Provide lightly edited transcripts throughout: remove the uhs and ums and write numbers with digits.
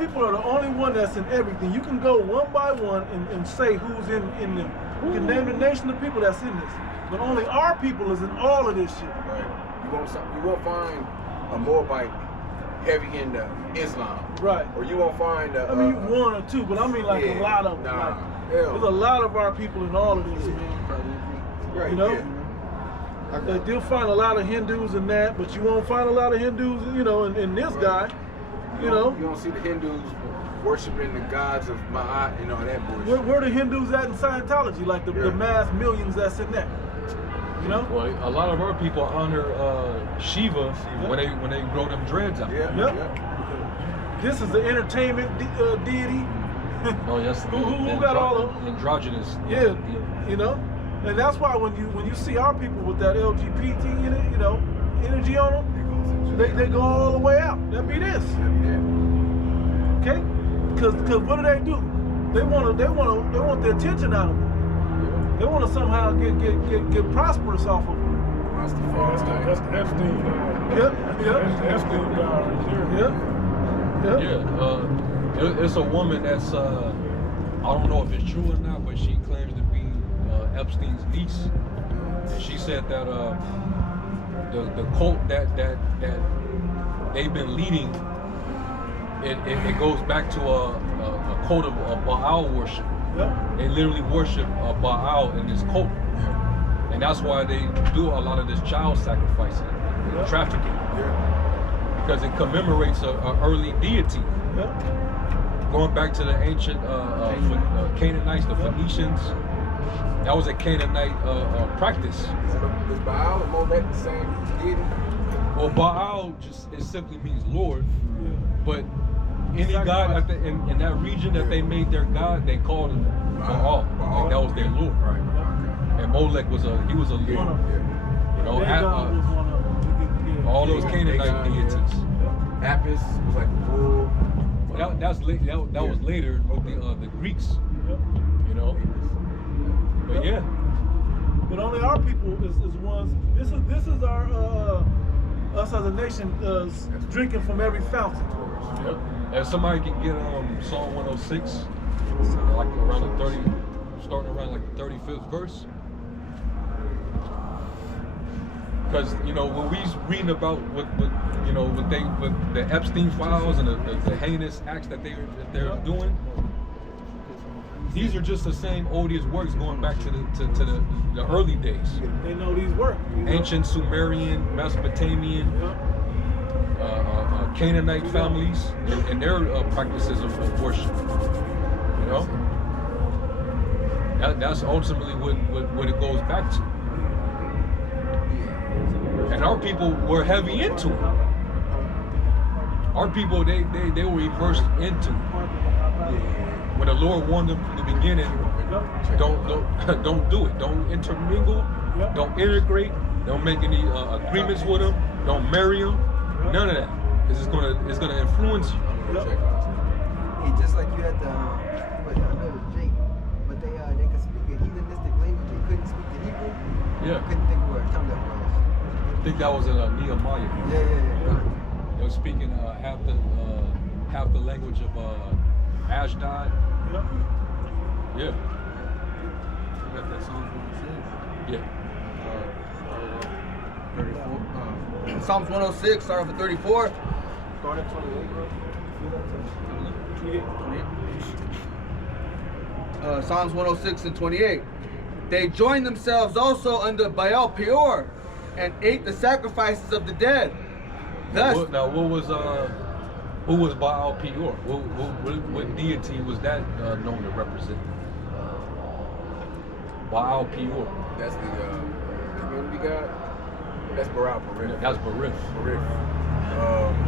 people are the only one that's in everything. You can go one by one and say who's in them. You can name the nation of people that's in this. But only our people is in all of this shit. Right. You won't find a Moabite heavy into Islam. Right. Or you won't find I mean, one or two, but I mean like a lot of them. Nah, there's a lot of our people in all of this, man. Right, you know? Yeah. You'll find a lot of Hindus in that, but you won't find a lot of Hindus, you know, in this guy. You know? You don't see the Hindus worshiping the gods of Ma'at and all that bullshit. Where the Hindus at in Scientology? Like the mass millions that's in that. You know? Well, a lot of our people honor Shiva when they grow them dreads out. Yep. This is the entertainment deity. Oh yes. who got all the androgynous? Yeah, you know, and that's why when you see our people with that LGBT, you know, energy on them, they go all the way out. That be this. Okay? Because what do? They want the attention out of them. They want to somehow get prosperous off of them. That's the Epstein guy. Yep. That's the Epstein guy right there. Yep. It's a woman that's I don't know if it's true or not, but she claims to be Epstein's niece. And she said that the cult that they've been leading, it goes back to a cult of Baal worship. Yep. They literally worship Baal in this cult, and that's why they do a lot of this child sacrificing, trafficking, because it commemorates an early deity. Yep. Going back to the ancient Canaanites, the Phoenicians, that was a Canaanite practice. Is Baal and Molech the same deity? Well, Baal it simply means Lord, but any god in that region that they made their god, they called him Baal. Like that was their Lord. Right. And Molech was a Lord. You know, all those Canaanite deities. Apis was like a bull. Well, that was later with the Greeks. You know. But yeah. But only our people is ones. This is our us as a nation drinking from every fountain. Yep. If somebody can get Psalm 106, like around the 30, starting around like the 35th verse. Because you know when we reading about what the Epstein files and the heinous acts that they're doing, these are just the same odious works going back to the early days. They know these work. Ancient Sumerian, Mesopotamian, Canaanite families and their practices of worship. You know, that's ultimately what it goes back to. And our people were heavy into it. Our people, they were immersed into it. When the Lord warned them from the beginning, don't do it. Don't intermingle. Don't integrate. Don't make any agreements with them. Don't marry them. None of that. It's gonna influence you. Hey, just like you had the, I know it was Jake, but they could speak a heathenistic language. They couldn't speak the Hebrew. Yeah. Couldn't think of what tongue that was. I think that was Nehemiah. Yeah. They were speaking half the language of Ashdod. Yeah. You got that Psalms 106? Yeah. 34. Psalms 106, starting with 34. Start at 28, bro. Psalms 106 and 28. They joined themselves also unto Baal Peor and ate the sacrifices of the dead. Thus, who was Baal Peor? What deity was that known to represent? Baal Peor. That's the community god. That's Baal Perif. That's Barif.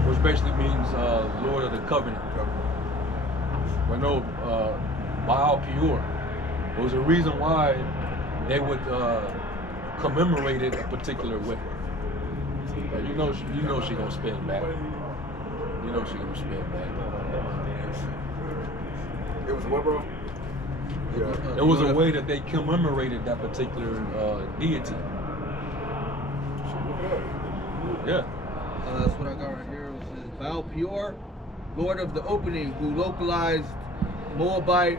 Which basically means Lord of the Covenant. But no, Baal Peor. There was a reason why they would commemorate it a particular way. You know she gonna spin back. You know she gonna spin back. It was what, bro? Yeah. It was a way that they commemorated that particular deity. that's what I got right here. It says Baal Peor, Lord of the Opening, who localized Moabite,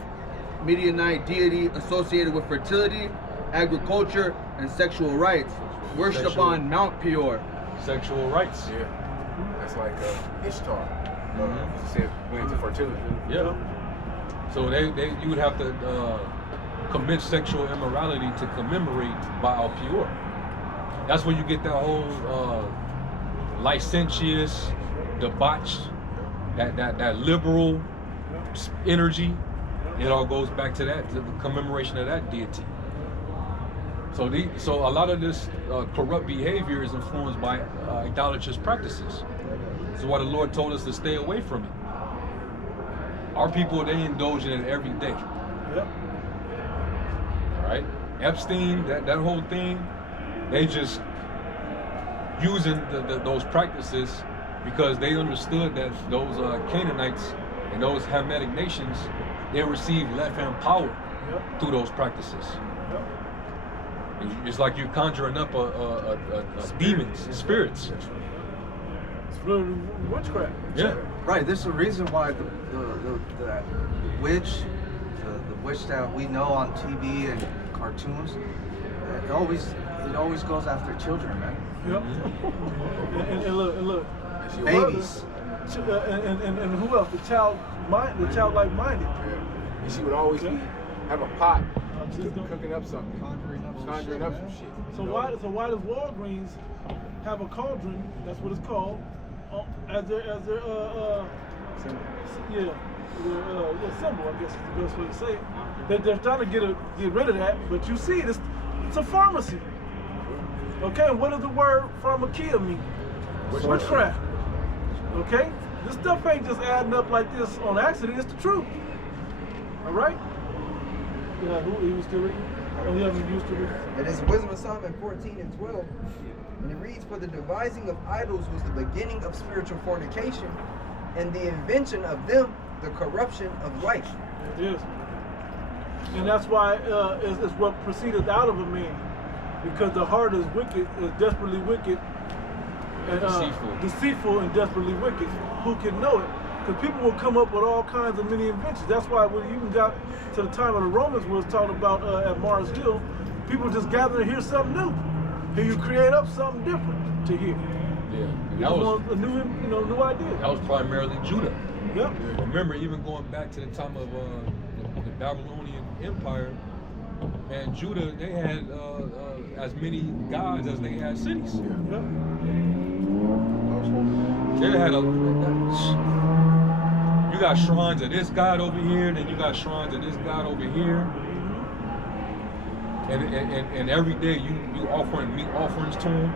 Midianite deity associated with fertility, agriculture, and sexual rights. Worship Sexual. on Mount Peor. Sexual rights. Yeah. That's like Ishtar. Mhm. She said went into fertility. Yeah. So you would have to commit sexual immorality to commemorate Baal Peor. That's where you get that whole licentious, debauched, that liberal energy. It all goes back to that, to the commemoration of that deity. So a lot of this corrupt behavior is influenced by idolatrous practices. That's why the Lord told us to stay away from it. Our people, they indulge in it every day. Yep. Right? Epstein, that whole thing, they just using those practices because they understood that those Canaanites and those Hamitic nations, they received left-hand power through those practices. It's like you're conjuring up demons, spirits. It's really witchcraft. Yeah. Right, there's a reason why the witch, the witch that we know on TV and cartoons, it always goes after children, man. Yep. And look. Babies. And who else? The childlike minded. And she would always have a pot cooking up something, conjuring up some shit. So why does Walgreens have a cauldron? That's what it's called. As their symbol, I guess is the best way to say it. They're trying to get rid of that, but you see, it's a pharmacy. Okay, and what does the word pharmakia mean? Witchcraft. Okay, this stuff ain't just adding up like this on accident. It's the truth. All right. Yeah, who was still reading? Oh, yeah, you used to read. It is Wisdom of Solomon 14 and 12. And it reads, for the devising of idols was the beginning of spiritual fornication, and the invention of them, the corruption of life. It is. And that's why it's what proceedeth out of a man. Because the heart is wicked, is desperately wicked, and deceitful and desperately wicked. Who can know it? Because people will come up with all kinds of many inventions. That's why when you even got to the time of the Romans was talking about at Mars Hill, people just gather to hear something new. And you create up something different to hear. Yeah. That was a new idea. That was primarily Judah. Yep. Remember, even going back to the time of the Babylonian Empire, and Judah, they had as many gods as they had cities. Yep. They had you got shrines of this god over here, then you got shrines of this god over here. And every day you offering meat offerings to him.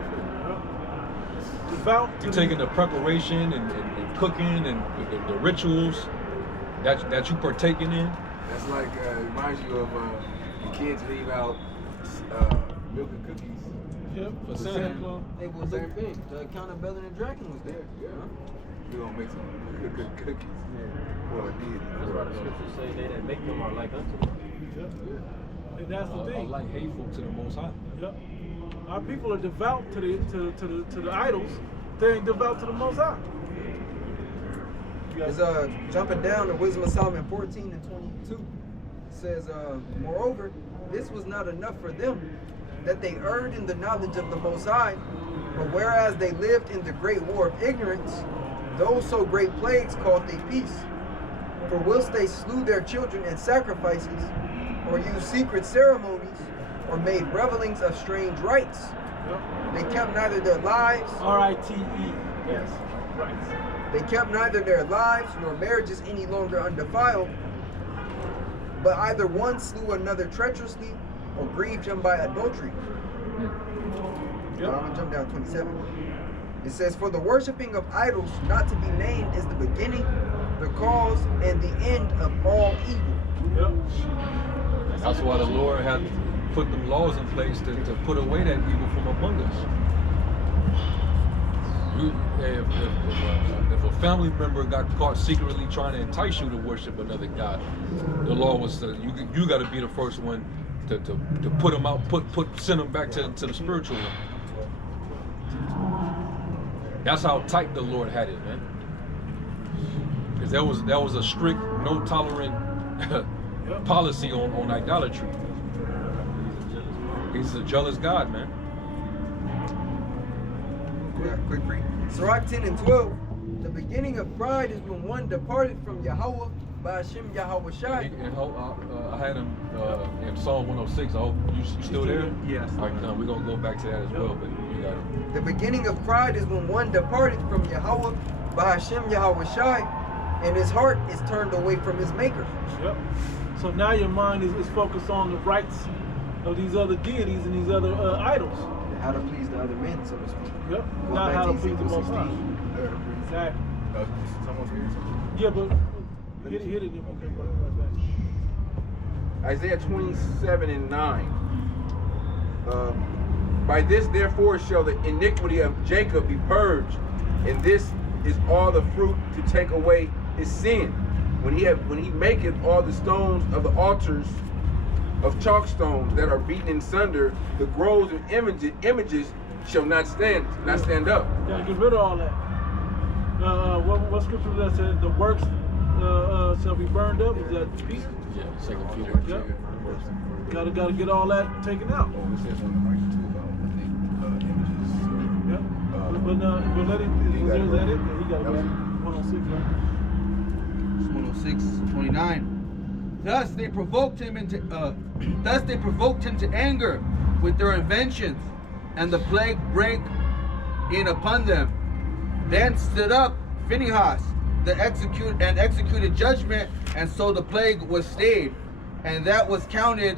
You're taking the preparation and cooking and the rituals that you partaking in. That's like reminds you of the kids leave out milk and cookies. Yep. For Santa Claus. Hey, well, Same thing. The account of Bella and the Dragon was there. Yeah. We're gonna make some good cookies. For a deity. That's why the scriptures say they that make them are like unto them. Yep. And that's the Are thing. like hateful to the Most High. Yep. Our people are devout to the idols. They ain't devout to the Most High. It's jumping down to Wisdom of Solomon 14 and 22. It says, moreover, this was not enough for them, that they erred in the knowledge of the Most High, but whereas they lived in the great war of ignorance, those so great plagues called they peace. For whilst they slew their children in sacrifices, or used secret ceremonies, or made revelings of strange rites, they kept neither their lives, R-I-T-E. Yes. Right. they kept neither their lives nor marriages any longer undefiled, but either one slew another treacherously, or grieved him by adultery. Yep. I'm gonna jump down 27. It says, for the worshiping of idols not to be named is the beginning, the cause, and the end of all evil. Yep. That's why the Lord had put them laws in place to put away that evil from among us. If a family member got caught secretly trying to entice you to worship another god, the law was you got to be the first one to put them out, send them back to the spiritual one. That's how tight the Lord had it, man. Because that was a strict, no tolerant policy on idolatry. He's a jealous God, man. Yeah, quick read. Sirach 10 and 12. The beginning of pride is when one departed from Yahweh by Hashem Yahweh Shai. And I had him in Psalm 106. I hope you still there? Yes. All right, we're going to go back to that as well, but you got it. The beginning of pride is when one departed from Yahweh by Hashem Yahweh Shai, and his heart is turned away from his maker. Yep. So now your mind is focused on the rights of these other deities and these other idols. How to please the other men, so to speak. Yep. Go Not back how to to please the Ezekiel Most High. 16. Exactly. Someone's reading something? Yeah, but hit it. Okay, Isaiah 27 and 9. By this therefore shall the iniquity of Jacob be purged, and this is all the fruit to take away his sin. When he maketh all the stones of the altars of chalk stones that are beaten in sunder, the groves of images shall not stand up. Gotta get rid of all that. What scripture was that said? The works shall be burned up. Is that peace? Yeah, second Peter. Yep. Gotta get all that taken out. Oh, it says on the right too about images. Yep. But let it. Is that it? Yeah, he got it back. 106, right? 106, 29. Thus they provoked him to anger with their inventions, and the plague brake in upon them. Then stood up Phinehas, executed judgment, and so the plague was stayed, and that was counted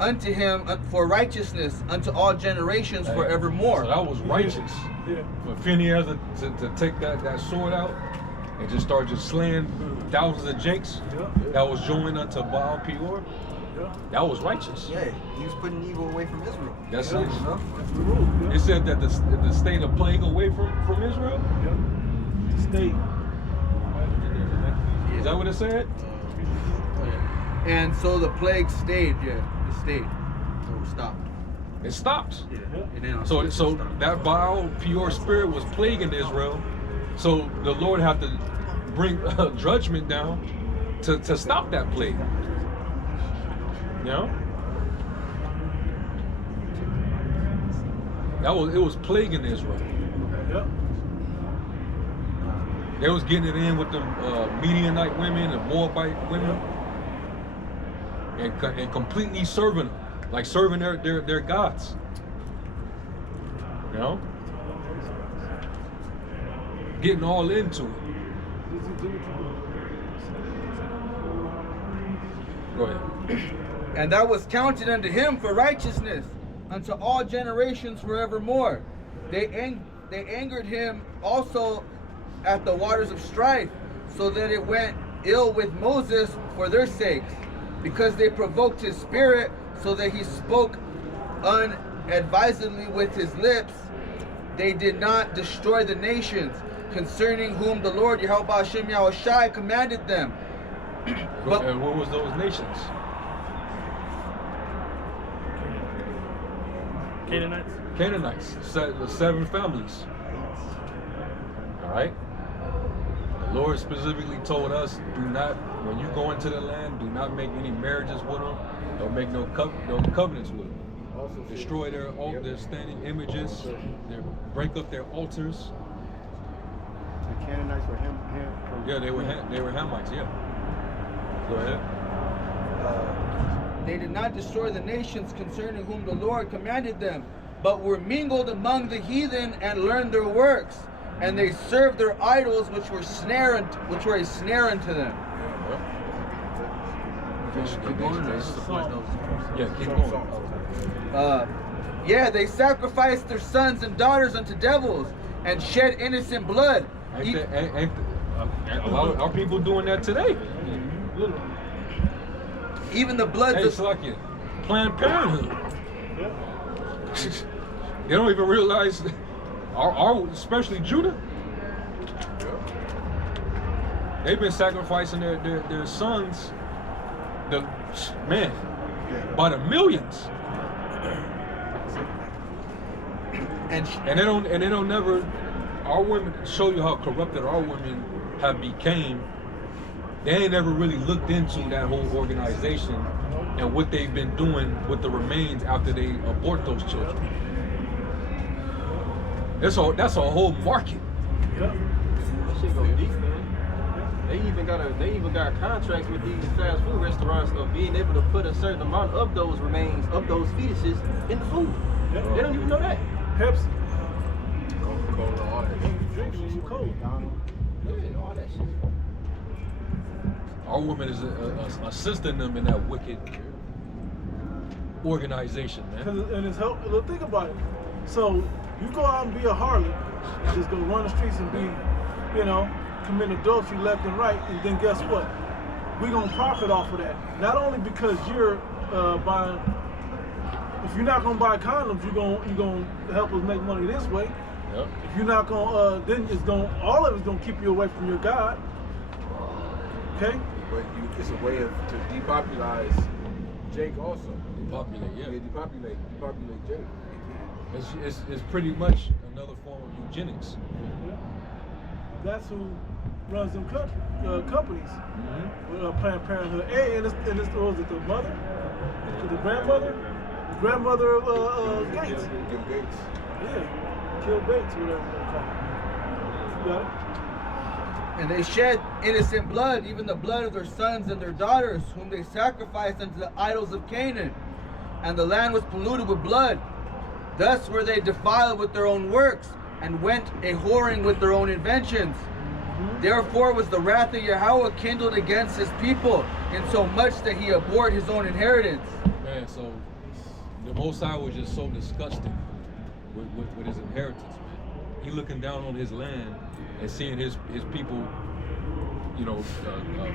unto him for righteousness unto all generations forevermore. So that was righteous. Yeah. For Phinehas to take that sword out and just start just slaying thousands of jakes that was joined unto Baal Peor. That was righteous. Yeah, he was putting evil away from Israel. That's Yeah, it. you know? That's the rule. It said that the state of plague away from Israel. Yep. Stay. Is that what it said? And so the plague stayed. Yeah, it stayed. So it stopped. It stopped. It didn't So that Baal Peor spirit was plaguing Israel. So the Lord had to bring judgment down to stop that plague. You know? It was plaguing Israel. Yep. They was getting it in with them Midianite women and Moabite women, and completely serving them, like serving their gods. You know, getting all into it. Go ahead. And that was counted unto him for righteousness unto all generations forevermore. They angered him also at the waters of strife, so that it went ill with Moses for their sakes, because they provoked his spirit, so that he spoke unadvisedly with his lips. They did not destroy the nations, concerning whom the Lord Yahweh Hashem Yahweh Shai commanded them. But And what was those nations? Canaanites, the 7 families. All right. The Lord specifically told us, do not, when you go into the land, do not make any marriages with them. Don't make no covenants with them. Destroy their standing images. Break up their altars. The Canaanites were him. Yeah, they were Hamites. Yeah. Go ahead. they did not destroy the nations concerning whom the Lord commanded them, but were mingled among the heathen and learned their works. And they served their idols, which were a snare unto them. Keep going. Yeah, keep going. Yeah, they sacrificed their sons and daughters unto devils and shed innocent blood. Ain't a lot of our people doing that today? Even the bloods Hey, it's like it. Planned Parenthood. They don't even realize our especially Judah. They've been sacrificing their sons, by the millions. And they don't never, our women show you how corrupted our women have became they ain't never really looked into that whole organization and what they've been doing with the remains after they abort those children. That's a whole market. Yeah. That shit go deep, man. They even got contracts with these fast food restaurants of being able to put a certain amount of those remains of those fetuses in the food. Yeah. They don't even know that. Pepsi. Coca-Cola, all that. Drinking when you cold. Yeah, all that shit. Our woman is assisting them in that wicked organization, man. And it's help. Look, think about it. So you go out and be a harlot, and just go run the streets and be, commit adultery left and right, and then guess what? We're gonna profit off of that. Not only because you're buying. If you're not gonna buy condoms, you're gonna help us make money this way. Yep. If you're not gonna, then all of it's gonna keep you away from your God. Okay. But it's a way to depopulize Jake also. Depopulate, yeah. Depopulate Jake. It's pretty much another form of eugenics. Yeah. That's who runs them companies. Mm-hmm. Planned Parenthood. Hey, and it's was it the mother? The grandmother? The grandmother of Gates. Bill Gates. Yeah. Kill Bates, whatever they call it. You got it? And they shed innocent blood, even the blood of their sons and their daughters, whom they sacrificed unto the idols of Canaan. And the land was polluted with blood. Thus were they defiled with their own works, and went a whoring with their own inventions. Therefore was the wrath of Yahweh kindled against his people, insomuch that he abhorred his own inheritance. Man, so the Most High was just so disgusted with his inheritance, man. He looking down on his land and seeing his people,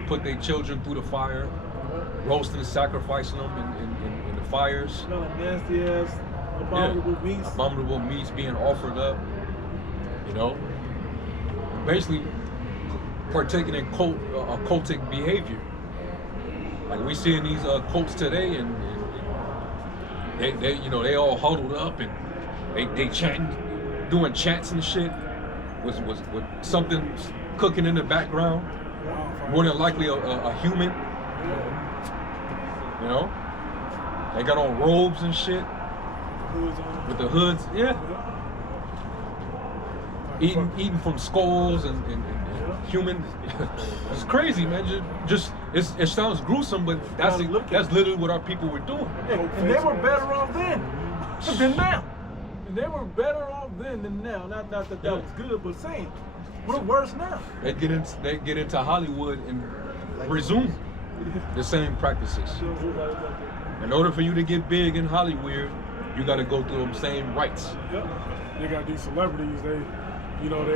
put their children through the fire, roasting and sacrificing them in the fires. Nasty ass, abominable meats. Abominable meats being offered up, basically partaking in cultic behavior. Like we see in these cults today, and they all huddled up and they chanting, doing chants and shit. Was with something cooking in the background, more than likely a human. They got on robes and shit with the hoods, yeah. Eating from skulls and human. It's crazy, man. It sounds gruesome, but that's literally what our people were doing. And they were better off then than now. And they were better off then than now. Not that was good, but saying we're worse now. They get into Hollywood and resume the same practices. In order for you to get big in Hollywood, you got to go through them same rites. Yep. They got these celebrities. They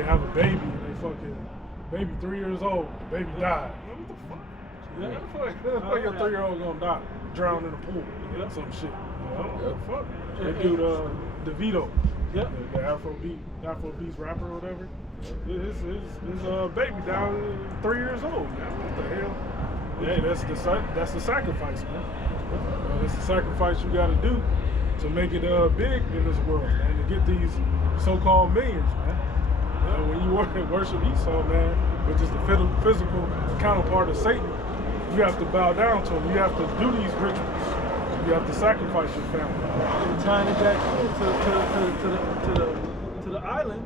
have a baby. And they fucking baby 3 years old. Baby died. What the fuck? Yeah. How your 3-year-old gonna die? Drown in a pool. Some shit. What the fuck? That dude, DeVito. Yep. The Afrobeats rapper or whatever. His baby died 3 years old. Man. What the hell? Yeah, that's the sacrifice, man. That's the sacrifice you got to do to make it big in this world, man. To get these so-called millions, man. When you worship Esau, man, which is the physical counterpart of Satan, you have to bow down to him. You have to do these rituals. You have to sacrifice your family. And tying it back to the island,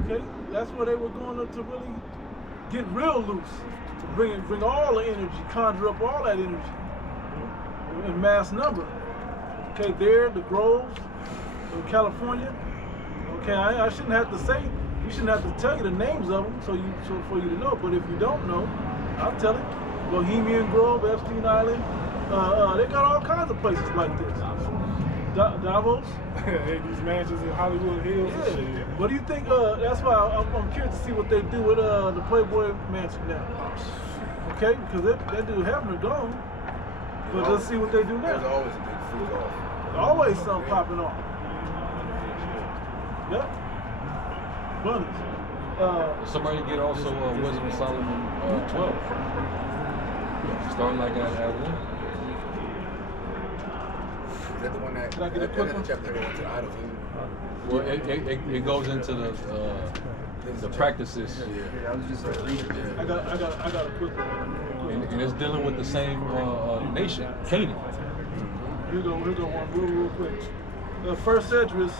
okay? That's where they were going to really get real loose, to bring all the energy, conjure up all that energy in mass number. Okay, there, the groves in California. Okay, I shouldn't have to say, we shouldn't have to tell you the names of them so for you to know. But if you don't know, I'll tell it. Bohemian Grove, Epstein Island. They got all kinds of places like this. Davos. Hey, these mansions in Hollywood Hills and shit. What do you think? That's why I'm curious to see what they do with the Playboy Mansion now. Okay, because that dude Hefner gone. But let's see what they do now. There's always a big freak off. Always something popping off. Yep. Bunnies. Somebody get also Wisdom of Solomon 12. Starting like at 1. Is that the one that? Can I get a quick one? Chapter into idols, isn't it? Well, it goes into the practices. Yeah, I was just reading. I got a quick one. And it's dealing with the same nation, Canaan. Here's one real quick. 1 Esdras,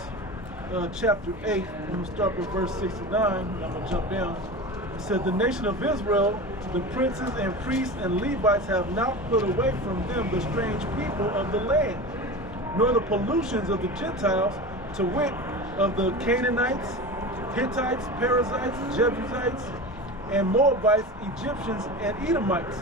chapter 8, I'm going to start with verse 69, and I'm going to jump down. It said, the nation of Israel, the princes and priests and Levites have not put away from them the strange people of the land, nor the pollutions of the Gentiles, to wit, of the Canaanites, Hittites, Perizzites, Jebusites, and Moabites, Egyptians, and Edomites.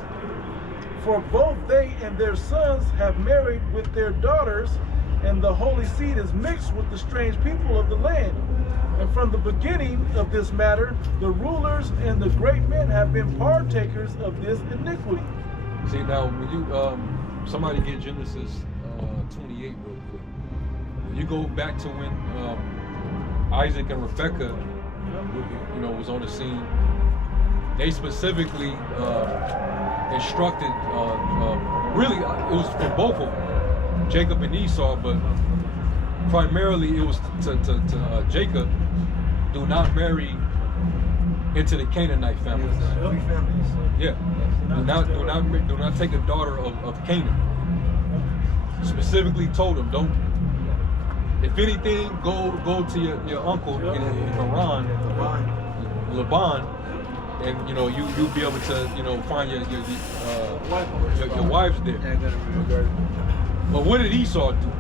For both they and their sons have married with their daughters, and the holy seed is mixed with the strange people of the land. And from the beginning of this matter, the rulers and the great men have been partakers of this iniquity. See, now when you somebody get Genesis 28 real quick. When you go back to when Isaac and Rebekah, was on the scene, they specifically instructed. Really, it was for both of them, Jacob and Esau, but primarily it was to Jacob. Do not marry into the Canaanite families. Yeah. Do not take a daughter of Canaan. Specifically told him, don't. If anything, go to your uncle in Haran, Laban, and you'll be able to find your wives there. But what did Esau do?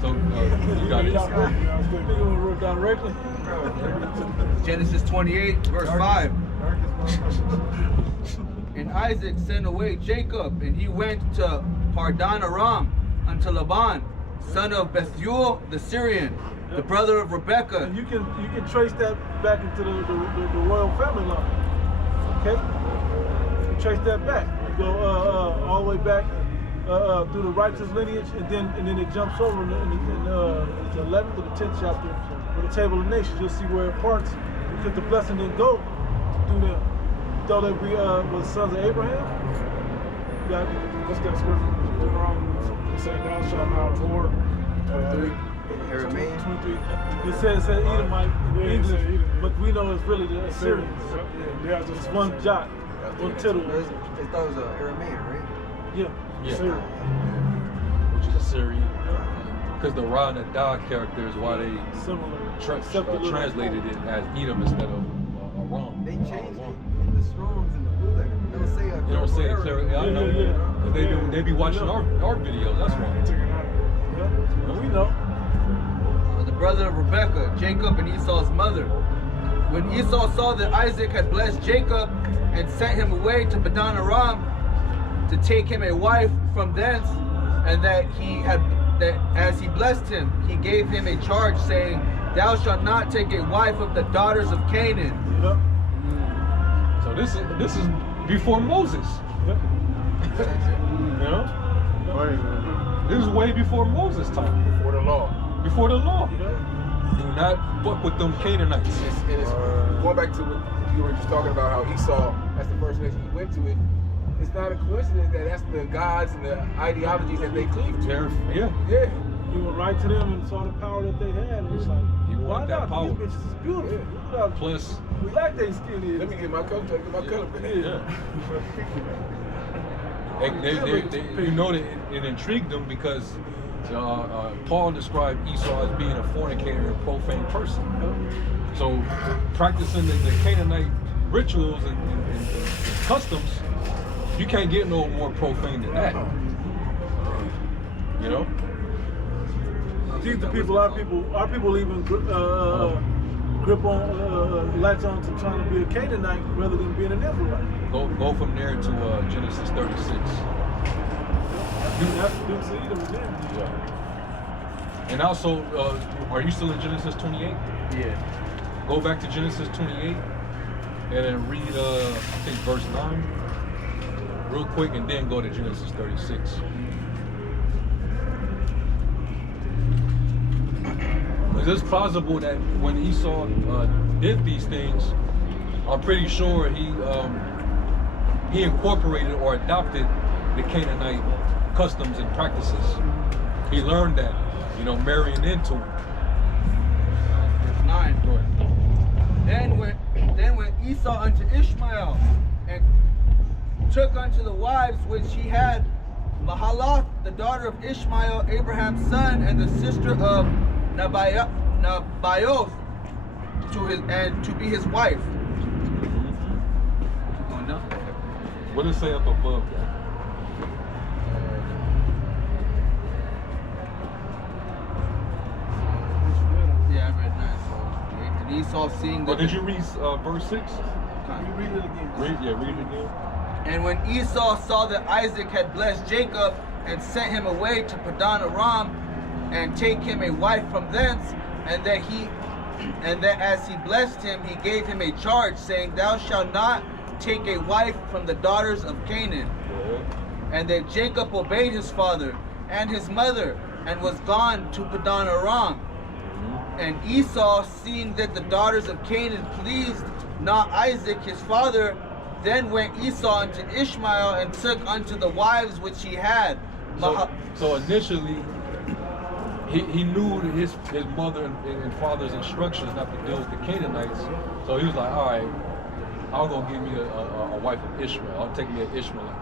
So you got it. Directly. Genesis 28, verse 5. And Isaac sent away Jacob, and he went to Pardan Aram unto Laban, son of Bethuel the Syrian, the brother of Rebekah. And you can trace that back into the royal family line. Okay? You trace that back. You go all the way back through the righteous lineage, and then it jumps over in the 11th or the 10th chapter with the table of nations. You'll see where it parts, because the blessing didn't go through them. You thought they'd be was sons of Abraham? What's that scripture? It said, thou shalt not abhor. Aramaic. 23. It says Edomite in Yeah, it English, said Edom. but we know it's really the Assyrians. Yeah, It's just one jot, one tittle. They thought it was Aramaic, right? Yeah. Yeah. Syria. Which is Assyrian. Because the Ra and the Da character is why they Similar. translated it as Edom instead of Aram. They changed it in the Strongs and the Blue Letter. They don't say You don't say it clearly. I know. Yeah. Because they be watching our videos. That's They why. took it out. Yeah. And we know. The brother of Rebekah, Jacob and Esau's mother. When Esau saw that Isaac had blessed Jacob and sent him away to Padan Aram to take him a wife from thence, and that as he blessed him, he gave him a charge, saying, thou shalt not take a wife of the daughters of Canaan. Yep. So this is before Moses. Yep. This is way before Moses' time. Before the law. Before the law. Yep. Do not fuck with them Canaanites. It's going back to what you were just talking about, how Esau, that's the first nation he went to it. It's not a coincidence that that's the gods and the ideologies that they cleave to. Yeah. Yeah. He went right to them and saw the power that they had, and it's like, He why wanted that not? power. These bitches is beautiful. Look how Plus, black they skin is. Let me get my color, get my color back. you know that it intrigued them because Paul described Esau as being a fornicator and profane person. So practicing the Canaanite rituals and customs, you can't get no more profane than that. You know? Teach the people, our people even grip on, latch on to trying to be a Canaanite rather than being an Israelite. Go from there to Genesis 36. That's the Dukes of Edom is there. Yeah. And also, are you still in Genesis 28? Yeah. Go back to Genesis 28 and then read, I think, verse 9 real quick, and then go to Genesis 36. It's plausible that when Esau did these things, I'm pretty sure he incorporated or adopted the Canaanite customs and practices. He learned that, marrying into them. Verse 9. Go ahead. Then went Esau unto Ishmael, and took unto the wives which he had Mahalath, the daughter of Ishmael, Abraham's son, and the sister of Nabaioth, to be his wife. Going down. What does it say up above that? Yeah, I read 9. So, and Esau seeing Well, that. did you read verse 6? You read it again. Read it again. And when Esau saw that Isaac had blessed Jacob and sent him away to Padan Aram, and take him a wife from thence, and that as he blessed him, he gave him a charge, saying, Thou shalt not take a wife from the daughters of Canaan. And that Jacob obeyed his father and his mother, and was gone to Padan Aram. And Esau, seeing that the daughters of Canaan pleased not Isaac his father, then went Esau unto Ishmael, and took unto the wives which he had. So initially, he knew his mother and father's instructions not to deal with the Canaanites. So he was like, all right, I'll go give me a wife of Ishmael. I'll take me an Ishmaelite.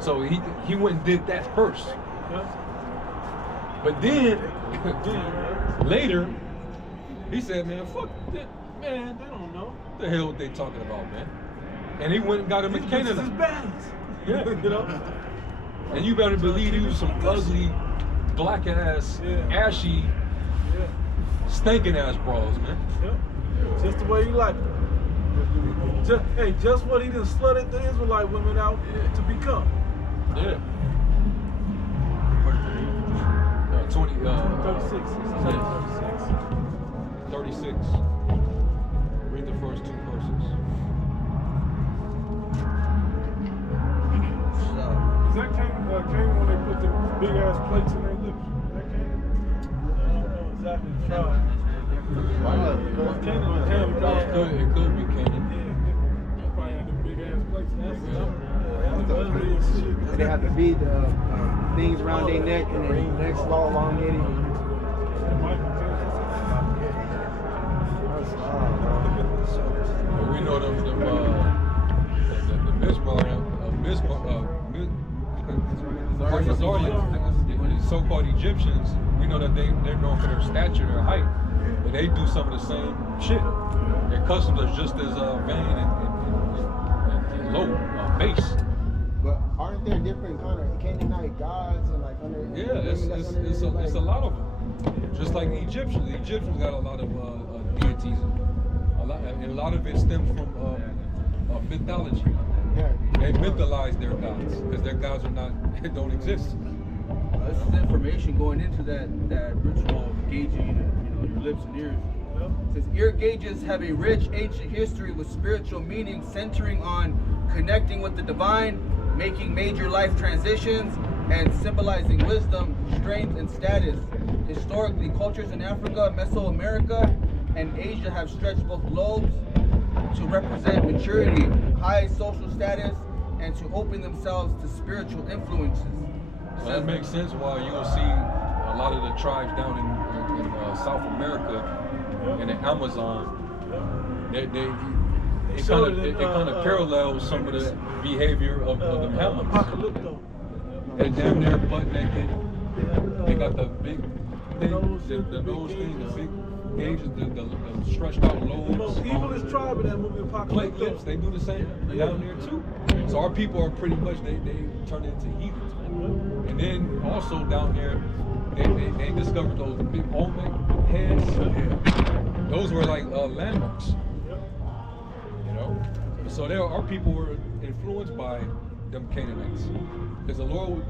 So he went and did that first. But then later, he said, man, fuck that, man, they don't know. What the hell they talking about, man? And he went and got him a Canaanite. Yeah, you know. And you better believe he was some ugly, black ass, ashy, stinking ass bras, man. Just the way you like it. Just what he done slutted the Israelite women out to become. Yeah. 36. 36. Read the first 2 verses. Is that came when they put the big ass plates in their lips? That came? I don't know exactly the tribe. It could be Canaan. They probably had them big ass plates. They have the bead things around their neck and their necks all elongated. But we know the so-called Egyptians, we know that they're known for their stature, their height, but they do some of the same shit. Their customs are just as vain and low, base. But aren't there different kind of Canaanite gods and like under? Yeah, it's a lot of them. Just like the Egyptians. The Egyptians got a lot of deities. And a lot of it stems from mythology. Yeah. They mythologize their gods because their gods don't exist. This is information going into that ritual gauging, your lips and ears. It says ear gauges have a rich ancient history with spiritual meaning centering on connecting with the divine, making major life transitions, and symbolizing wisdom, strength, and status. Historically, cultures in Africa, Mesoamerica, and Asia have stretched both globes to represent maturity, high social status, and to open themselves to spiritual influences. So that makes sense why you'll see a lot of the tribes down in South America and the Amazon. It kind of parallels some of the behavior of the Hamans. They're damn near butt naked. They got the big things, the nose thing, the big gauges, the stretched out lobes. The most evilest tribe in that movie, Plate lips, they do the same down there too. So our people are pretty much, they turn into heathens, man. And then also down there, they discovered those big Olmec heads. Those were like landmarks. You know? So our people were influenced by them Canaanites. Because the Lord,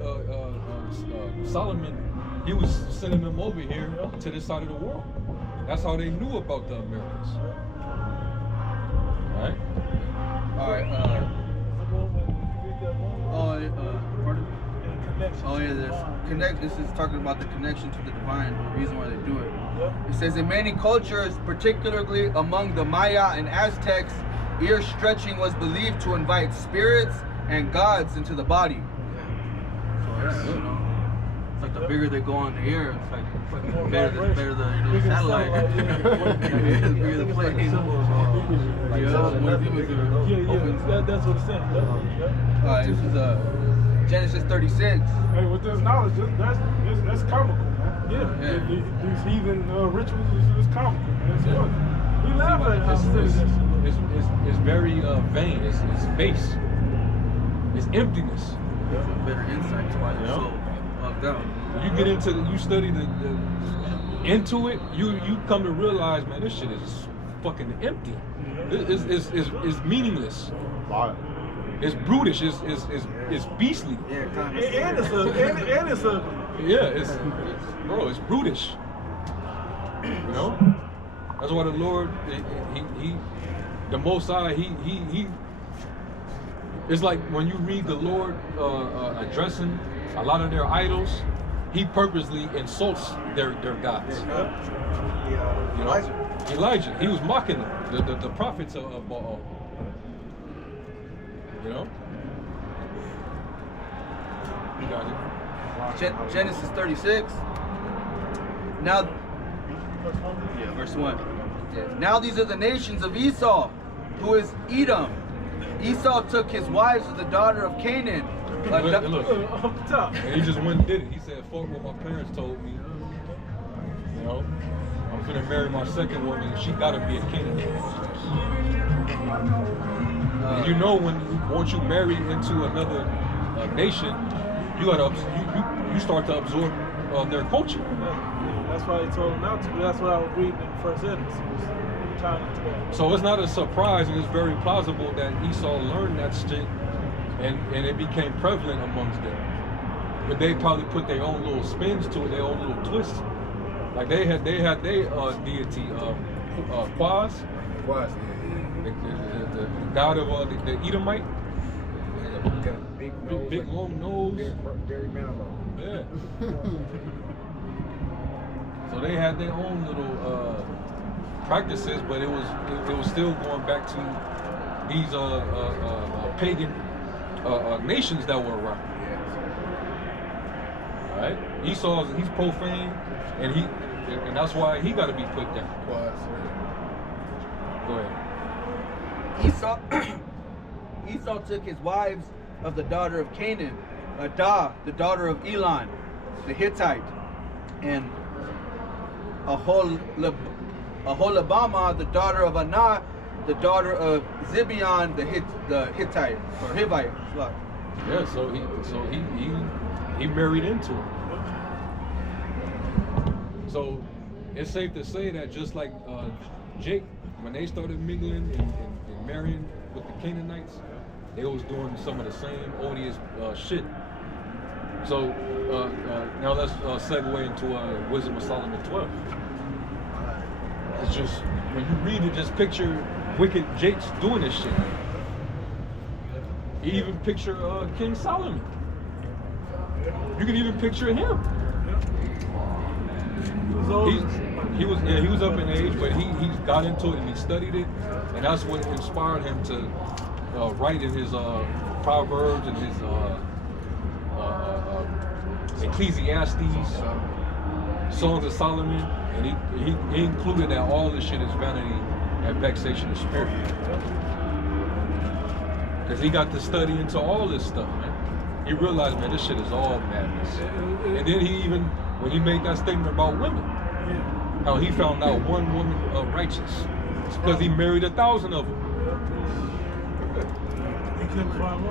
Solomon, he was sending them over here to this side of the world. That's how they knew about the Americans. Right? All right. This is talking about the connection to the divine, the reason why they do it. It says in many cultures, particularly among the Maya and Aztecs, ear stretching was believed to invite spirits and gods into the body. So like the bigger they go on the air, it's like fucking better the Bigger satellite. satellite, The bigger the plane. Yeah, that's what it's saying. Alright, this is Genesis 36. Hey, with this knowledge, that's comical, man. Yeah. These heathen rituals is comical, man. It's funny. We laugh at how silly that shit is. It's very vain. It's base. It's emptiness. Better insight to why they're Yeah. so bugged out. When you get into you study into it, you come to realize, man, this shit is fucking empty. It's meaningless. It's brutish. It's beastly. Yeah, kind of. And it's ugly. Yeah, it's brutish. You know, that's why the Lord, he the Most High, he. It's like when you read the Lord addressing a lot of their idols, he purposely insults their gods. You know? Elijah, he was mocking them, the prophets of Baal. You know? You got it. Genesis 36. Now, verse 1. Now these are the nations of Esau, who is Edom. Esau took his wives of the daughter of Canaan. Look, Up top. and he just went and did it. He said, fuck what my parents told me. You know, I'm gonna marry my second woman and she gotta be a Canaanite. And you know once you marry into another nation, you start to absorb their culture. Yeah, that's why they told him not to. That's what I was reading in the first Edmonds. So it's not a surprise, and it's very plausible that Esau learned that shit, and it became prevalent amongst them. But they probably put their own little spins to it, their own little twists. Like they had their deity, Quaz, the god of the Edomite. Big long nose. Yeah. So they had their own little practices, but it was still going back to these pagan nations that were around. All right, he's profane, and that's why he got to be put down. Go ahead. Esau took his wives of the daughter of Canaan, Adah, the daughter of Elon, the Hittite, and Aholibamah, the daughter of Anah, the daughter of Zibeon, the Hittite or Hivite. Yeah, so he married into it. So it's safe to say that just like Jake, when they started mingling and marrying with the Canaanites, they was doing some of the same odious shit. So now let's segue into Wisdom of Solomon 12. It's just, when you read it, just picture wicked Jake's doing this shit. You even picture King Solomon. You can even picture him. He was up in age, but he got into it and he studied it, and that's what inspired him to write in his Proverbs and his Ecclesiastes, Songs of Solomon, and he included that all this shit is vanity and vexation of spirit. Because he got to study into all this stuff, man. He realized, man, this shit is all madness. And then when he made that statement about women, how he found out one woman righteous. It's because he married 1,000 of them.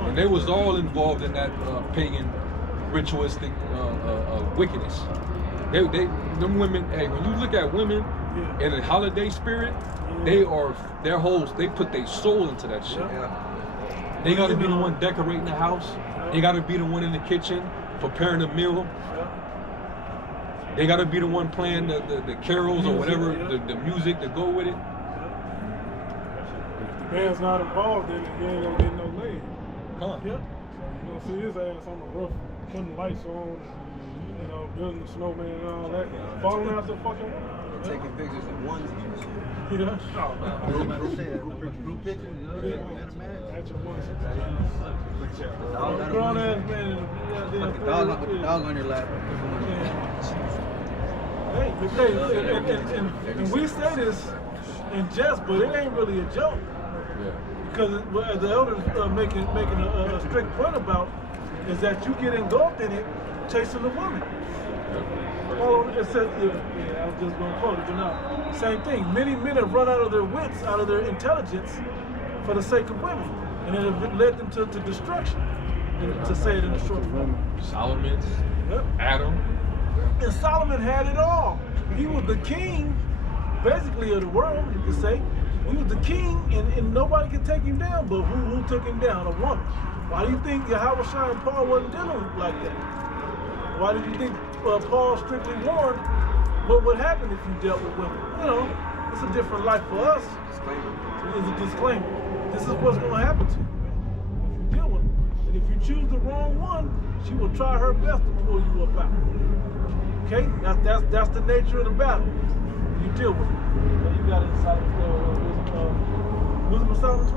And they was all involved in that pagan, ritualistic wickedness. Them women, hey, when you look at women in a holiday spirit, they put their soul into that shit. They gotta be the one decorating the house. They gotta be the one in the kitchen, preparing the meal. They gotta be the one playing the carols or whatever, the music to go with it. The man's not involved in it, he ain't gonna get no leg. Huh. Yep. You gonna see his ass on the roof, putting lights on, you know, building the snowman and all that, falling out the fucking wall. Taking pictures of onesies and shit. Yeah. Group pictures? At your once. Dog got a Grown money. ass man. Put the dog on your lap. Hey, and we say this in jest, but it ain't really a joke. Yeah. Because what the elders are making a strict point about is that you get engulfed in it chasing the woman. Oh, it says, I was just going to quote it, but no. Same thing. Many men have run out of their wits, out of their intelligence for the sake of women. And it has led them to destruction, to say it in a short form. Solomon, Yep. Adam. And Solomon had it all. He was the king, basically, of the world, you could say. He was the king, and nobody could take him down. But who took him down? A woman. Why do you think Yahweh Shai and Paul wasn't dealing like that? Why did you think Paul strictly warned what would happen if you dealt with women? You know, it's a different life for us. It's a disclaimer. This is what's going to happen to you, man, if you deal with them. And if you choose the wrong one, she will try her best to pull you up out. Okay? That's the nature of the battle. You deal with it. What you got inside Wisdom of Solomon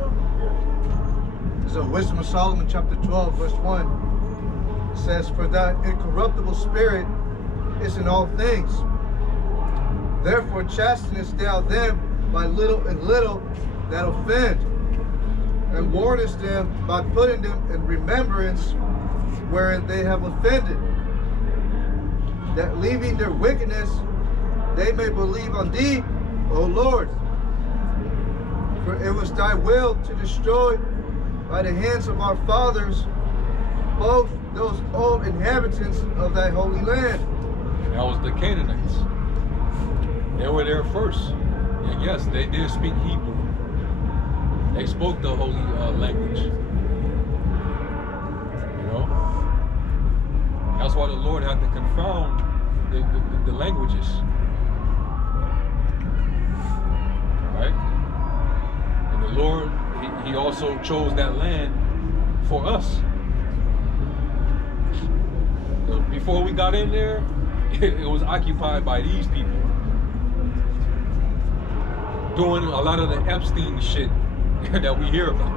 12? So Wisdom of Solomon chapter 12 verse 1 says, for that incorruptible spirit is in all things. Therefore chastenest thou them by little and little that offend, and warnest them by putting them in remembrance wherein they have offended, that leaving their wickedness they may believe on thee, O Lord. For it was thy will to destroy by the hands of our fathers both those old inhabitants of thy holy land. That was the Canaanites. They were there first. And yes, they did speak Hebrew. They spoke the holy language. You know? That's why the Lord had to confound the languages. Right? And the Lord, he also chose that land for us. Before we got in there, it was occupied by these people. Doing a lot of the Epstein shit that we hear about.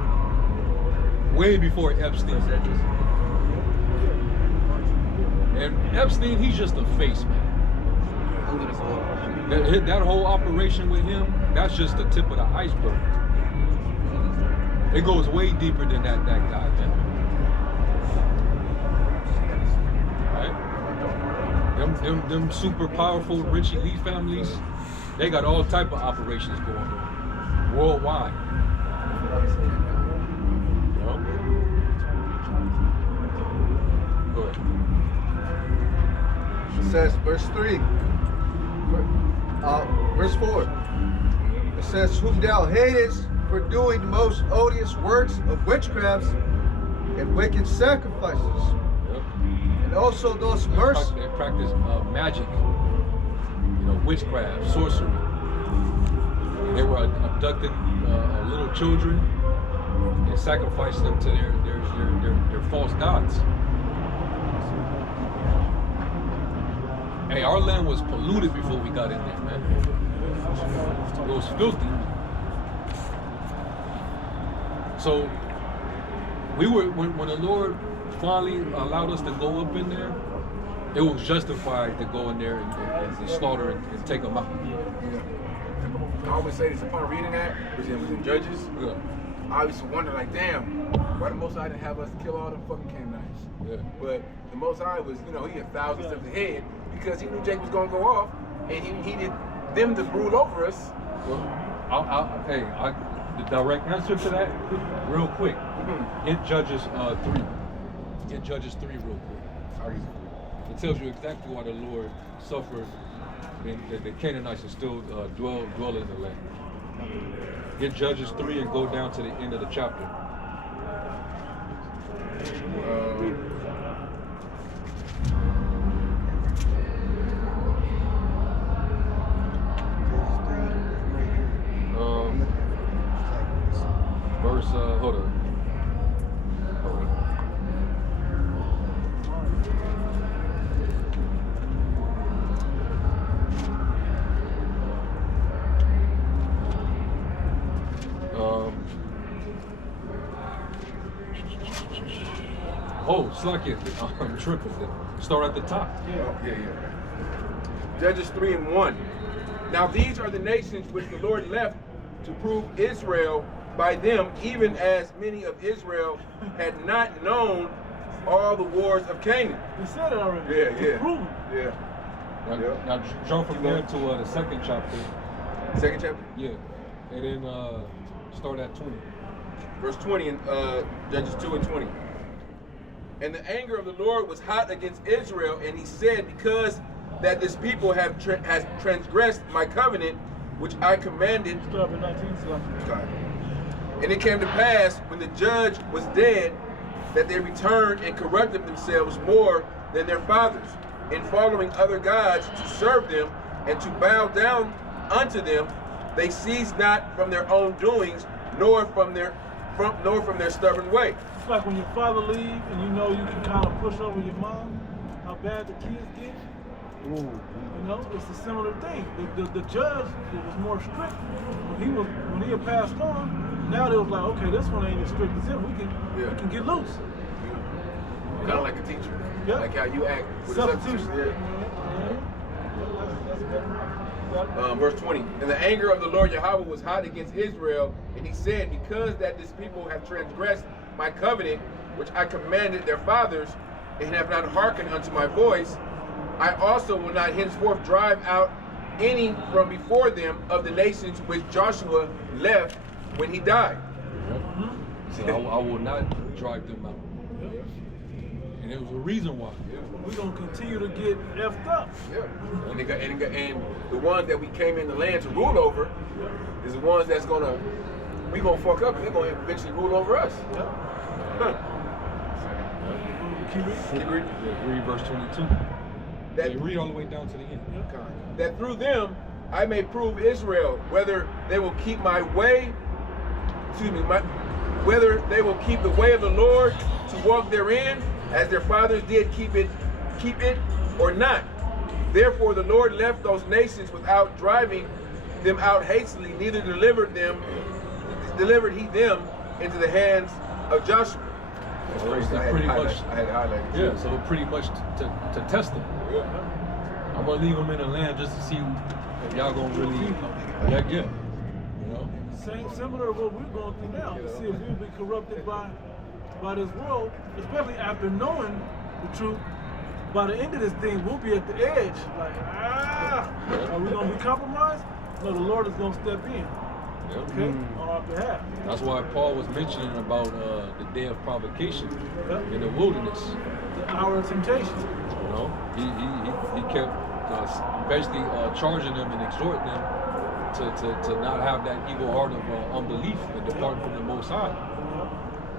Way before Epstein. And Epstein, he's just a face, man. That whole operation with him, that's just the tip of the iceberg. It goes way deeper than that guy, man. Right? Them super powerful, rich elite families, they got all type of operations going on worldwide. You know? Go ahead. It says, verse 3, verse 4. It says, whom thou hatest for doing the most odious works of witchcrafts and wicked sacrifices. Yep. And also those mercy. They practice magic, you know, witchcraft, sorcery. They were abducting little children and sacrificing them to their false gods. Hey, our land was polluted before we got in there, man. It was filthy. So we were when the Lord finally allowed us to go up in there, it was justified to go in there and slaughter and take them out. I always say this upon reading that, was in Judges. Yeah. I used to wonder, like, damn, why the Most High didn't have us kill all them fucking Canaanites? Yeah. But the Most High was, you know, he had thousands steps ahead because he knew Jacob was gonna go off, and he did them to rule over us. Well, the direct answer to that, real quick. Get Judges 3. Get Judges 3 real quick. It tells you exactly why the Lord suffered, and the Canaanites are still dwell in the land. Get Judges 3 and go down to the end of the chapter. Verse, hold on. Oh, slack it. I'm tripping. Start at the top. Yeah. Judges 3:1. Now these are the nations which the Lord left to prove Israel by them, even as many of Israel had not known all the wars of Canaan. We said it already. Yeah. Proven. Yeah. Now jump from there to the second chapter. Second chapter? Yeah. And then start at 20. Verse 20 in Judges 2:20. And the anger of the Lord was hot against Israel, and he said, because that this people has transgressed my covenant, which I commanded. Start at 19. And it came to pass, when the judge was dead, that they returned and corrupted themselves more than their fathers, in following other gods to serve them and to bow down unto them. They ceased not from their own doings, nor from their stubborn way. It's like when your father leaves and you know you can kind of push over your mom, how bad the kids get. Ooh. You know, it's a similar thing. The judge was more strict when he had passed on. Now they was like, okay, this one ain't as strict as him. We can get loose. Kind of like a teacher. Yeah. Like how you act with a substitution. Verse 20. And the anger of the Lord Yahweh was hot against Israel, and he said, because that this people have transgressed my covenant, which I commanded their fathers, and have not hearkened unto my voice, I also will not henceforth drive out any from before them of the nations which Joshua left when he died. So I will not drive them out. And there was a reason why. We're going to continue to get effed up. Yeah. And the ones that we came in the land to rule over is the ones that's we gonna fuck up and they're gonna eventually rule over us. Huh. Keep reading. Read verse 22. Read all the way down to the end. That through them I may prove Israel whether they will keep whether they will keep the way of the Lord to walk therein, as their fathers did keep it or not. Therefore the Lord left those nations without driving them out hastily, neither delivered he them into the hands of Joshua. So pretty much, I had highlighted. Yeah, so pretty much to test them. Yeah. I'm gonna leave them in the land just to see if y'all gonna really, you know. Similar to what we're going through now, to see if we'll be corrupted by this world, especially after knowing the truth. By the end of this thing, we'll be at the edge. Like, are we gonna be compromised? No, the Lord is gonna step in. Okay, on our behalf. That's why Paul was mentioning about the day of provocation in the wilderness. The hour of temptation. You know, he kept basically charging them and exhorting them to not have that evil heart of unbelief and departing from the Most High,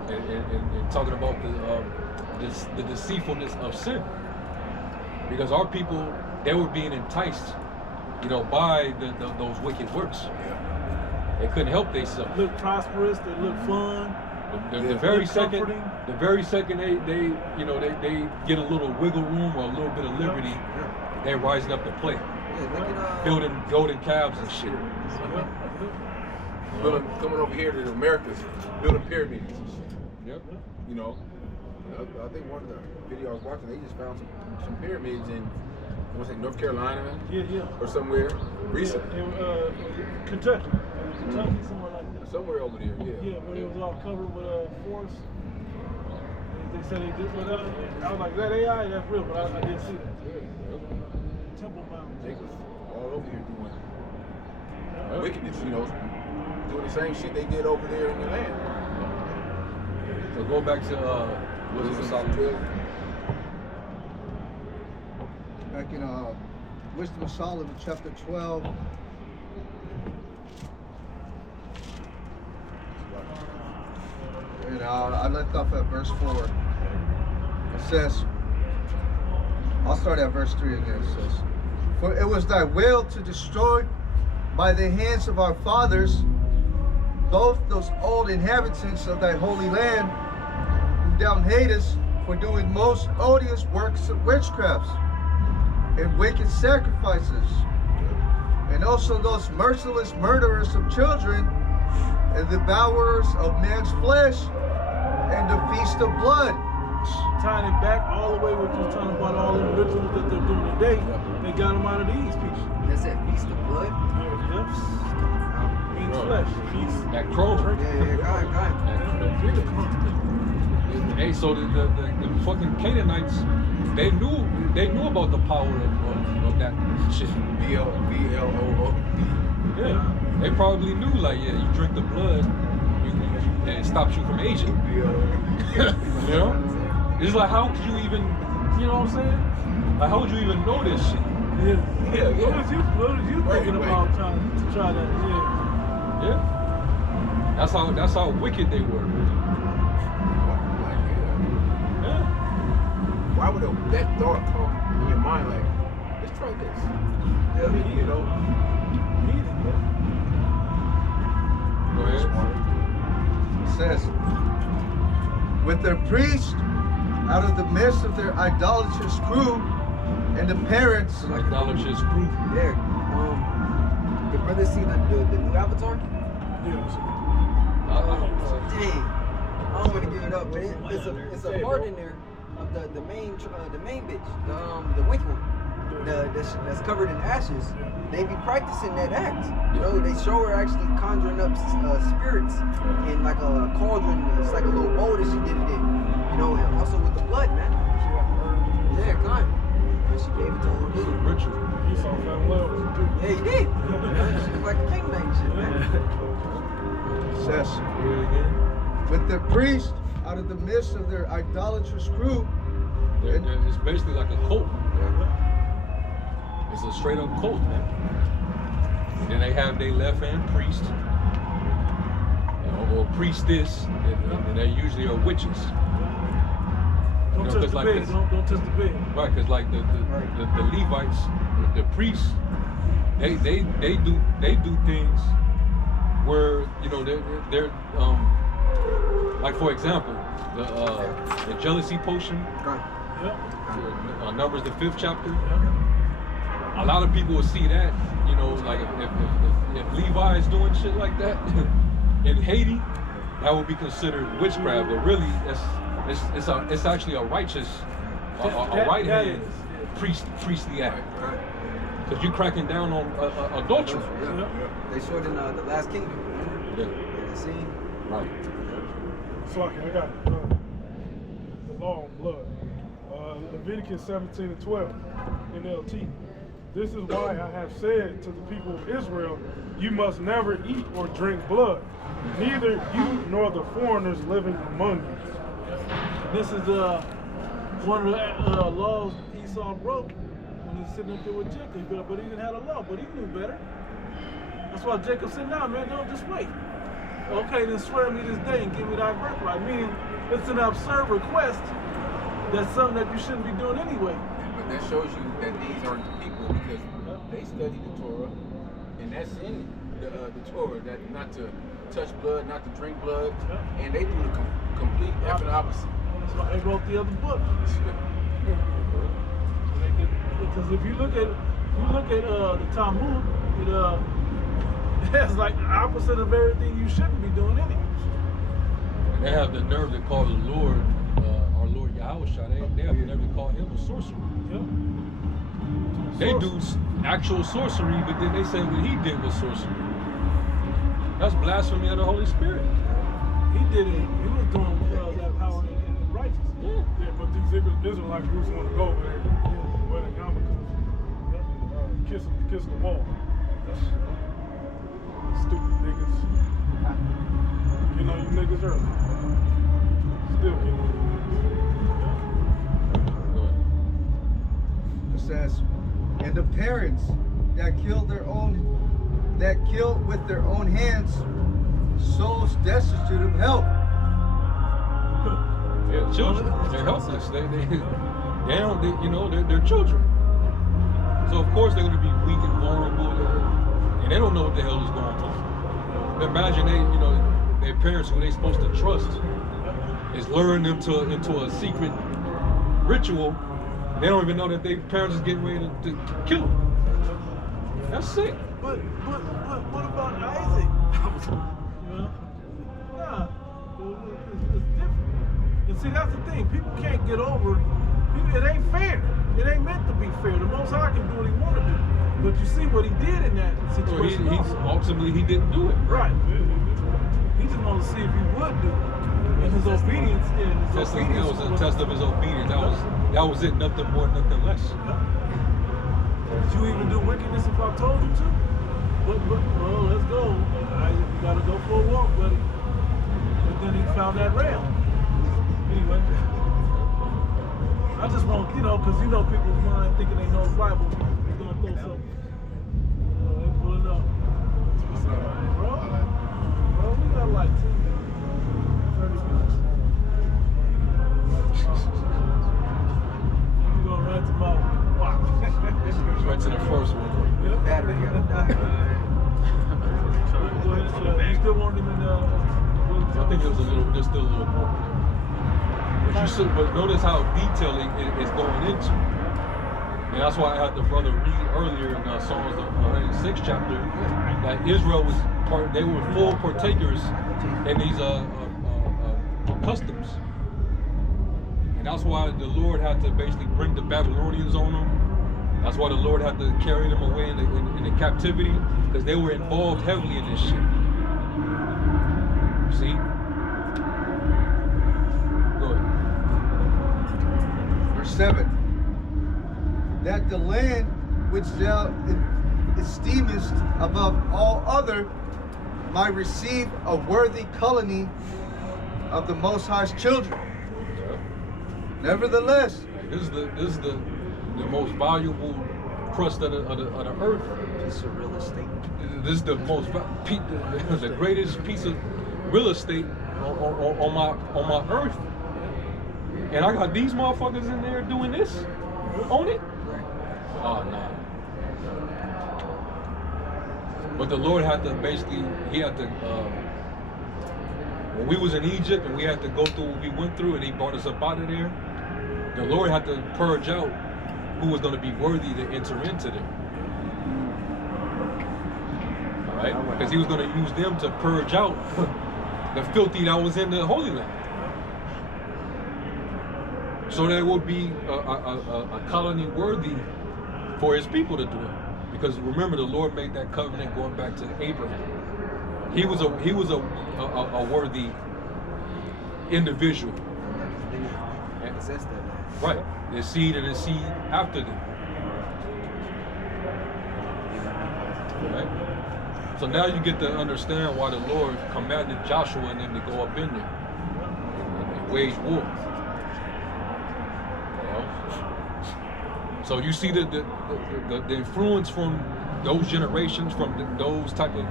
and talking about the deceitfulness of sin, because our people, they were being enticed, you know, by those wicked works. They couldn't help themselves. Look prosperous. They look fun. The very second they get a little wiggle room or a little bit of liberty, they're rising up to play. Building golden calves and shit. Coming over here to the Americas, building pyramids. Yep. You know, I think one of the videos I was watching, they just found some pyramids in, I want to say North Carolina, or somewhere recently. In Kentucky, somewhere like that. Somewhere over there, Yeah, but it was all covered with forest. They said they did, but I was like, that AI, that's real, but I didn't see that. Temple Mountain. They was all over here doing wickedness, you know, doing the same shit they did over there in the land. So go back to Wisdom of Solomon. Back in Wisdom of Solomon, chapter 12. And I left off at verse 4. It says, I'll start at verse 3 again. It says, for it was thy will to destroy by the hands of our fathers both those old inhabitants of thy holy land, whom thou hatest for doing most odious works of witchcrafts and wicked sacrifices, and also those merciless murderers of children and devourers of man's flesh, and the feast of blood, tying it back all the way what you're talking about, all the rituals that they're doing today. They got them out of these people. They said feast of blood. Yep. Means flesh. Feast. That crow. Yeah, God. Hey, so the fucking Canaanites, they knew about the power of that shit. B-L-O-O-D. Yeah. They probably knew, like, yeah, you drink the blood, it stops you from aging. You know? It's like, how could you even, you know what I'm saying? Like, how would you even know this shit? Yeah. What was you thinking about trying to try that? Yeah. That's how wicked they were. Yeah. Why would that thought come in your mind? Like, let's try this. Yeah. I mean, you know. Go ahead. It says, with their priest out of the midst of their idolatrous crew and the parents. Idolatrous crew. Yeah. The brothers see the new avatar? Dang. I don't want to give it up, but it's a part in there of the main bitch, the wicked one, that's covered in ashes. They be practicing that act. You know, they show her actually conjuring up spirits in like a cauldron. It's like a little bowl that she did it in. You know, and also with the blood, man. Yeah, God. And she gave it to her little Ritual. He saw fell in love with you. Yeah, he did. She looked like a king and shit, man. It says, with their priest out of the midst of their idolatrous crew. It's basically like a cult. It's a straight up cult, man. And then they have their left hand priest, or priestess, and they usually are witches. Don't touch the bed. Don't touch the bed. Right, because like the Levites, the priests, they do things where, you know, they're like, for example, the jealousy potion. Numbers, the 5th chapter. A lot of people will see that, you know, like if Levi is doing shit like that in Haiti, that would be considered witchcraft. But really, it's actually a righteous, a right hand priestly act. Because you're cracking down on adultery. They showed in the Last Kingdom. Yeah. The scene. Right. So I got the law on blood. Leviticus 17:12 NLT. This is why I have said to the people of Israel, you must never eat or drink blood, neither you nor the foreigners living among you. This is one of the laws Esau broke when he was sitting up there with Jacob, but he didn't have a law, but he knew better. That's why Jacob said, "Nah, man, don't just wait. Okay, then swear me this day and give me thy birthright." Meaning, it's an absurd request. That's something that you shouldn't be doing anyway. But that shows you that these aren't the people, because they study the Torah, and that's in the Torah, that not to touch blood, not to drink blood, and they do the complete effing opposite. That's why they wrote the other book. Because if you look at the Talmud, it has like the opposite of everything you shouldn't be doing anyway. And they have the nerve to call the Lord, our Lord Yahushua. They have the nerve to call him a sorcerer. Yeah. They do actual sorcery, but then they say what he did was sorcery. That's blasphemy of the Holy Spirit. He did it. He was doing that power and righteousness. Yeah, but these Israelite groups want to go over there, wear the yarmulkes, kiss the wall. Stupid niggas. You know, you niggas early. Still get It says, and the parents that kill with their own hands, souls destitute of help. Yeah, children. They're helpless. They don't. They're children. So of course they're going to be weak and vulnerable, and they don't know what the hell is going on. Imagine their parents, who they're supposed to trust, is luring them into a secret ritual. They don't even know that their parents is getting ready to kill them. That's sick. But what about Isaac? Nah, it's different. And see, that's the thing. People can't get over. It ain't fair. It ain't meant to be fair. The Most High can do what He want to do. But you see what He did in that situation. Ultimately, He didn't do it. Right. He just wanted to see if He would do it. And His obedience. That was a test of His obedience. That was it. Nothing more, nothing less. Did you even do wickedness if I told you to? Well, let's go. You gotta go for a walk, buddy. But then he found that rail. Anyway, I just want, because people's mind thinking they know the Bible. They're gonna throw something. They're pulling up. Bro, we got like 30 minutes. We're going right to my watch. Right to the first one. Yep. Battery gotta die. You still want him in the... I think there's still a little more. But notice how detailed it's going into. And that's why I had the brother read earlier in Psalms 106 chapter that Israel they were full partakers in these customs. And that's why the Lord had to basically bring the Babylonians on them. That's why the Lord had to carry them away in the captivity, because they were involved heavily in this shit. See? Go ahead. Verse 7. That the land which thou esteemest above all other might receive a worthy colony of the Most High's children. Nevertheless, this is the most valuable crust of the earth. Piece of real estate. This is the the greatest piece of real estate on my earth. And I got these motherfuckers in there doing this on it. Oh no. But the Lord had to when we was in Egypt and we had to go through what we went through, and He brought us up out of there, the Lord had to purge out who was going to be worthy to enter into them. All right? Because He was going to use them to purge out the filthy that was in the Holy Land. So there would be a colony worthy for His people to dwell. Because remember, the Lord made that covenant going back to Abraham. He was a worthy individual. Right. Their seed and the seed after them. Right? So now you get to understand why the Lord commanded Joshua and them to go up in there and wage war. So you see the influence from those generations, from those type of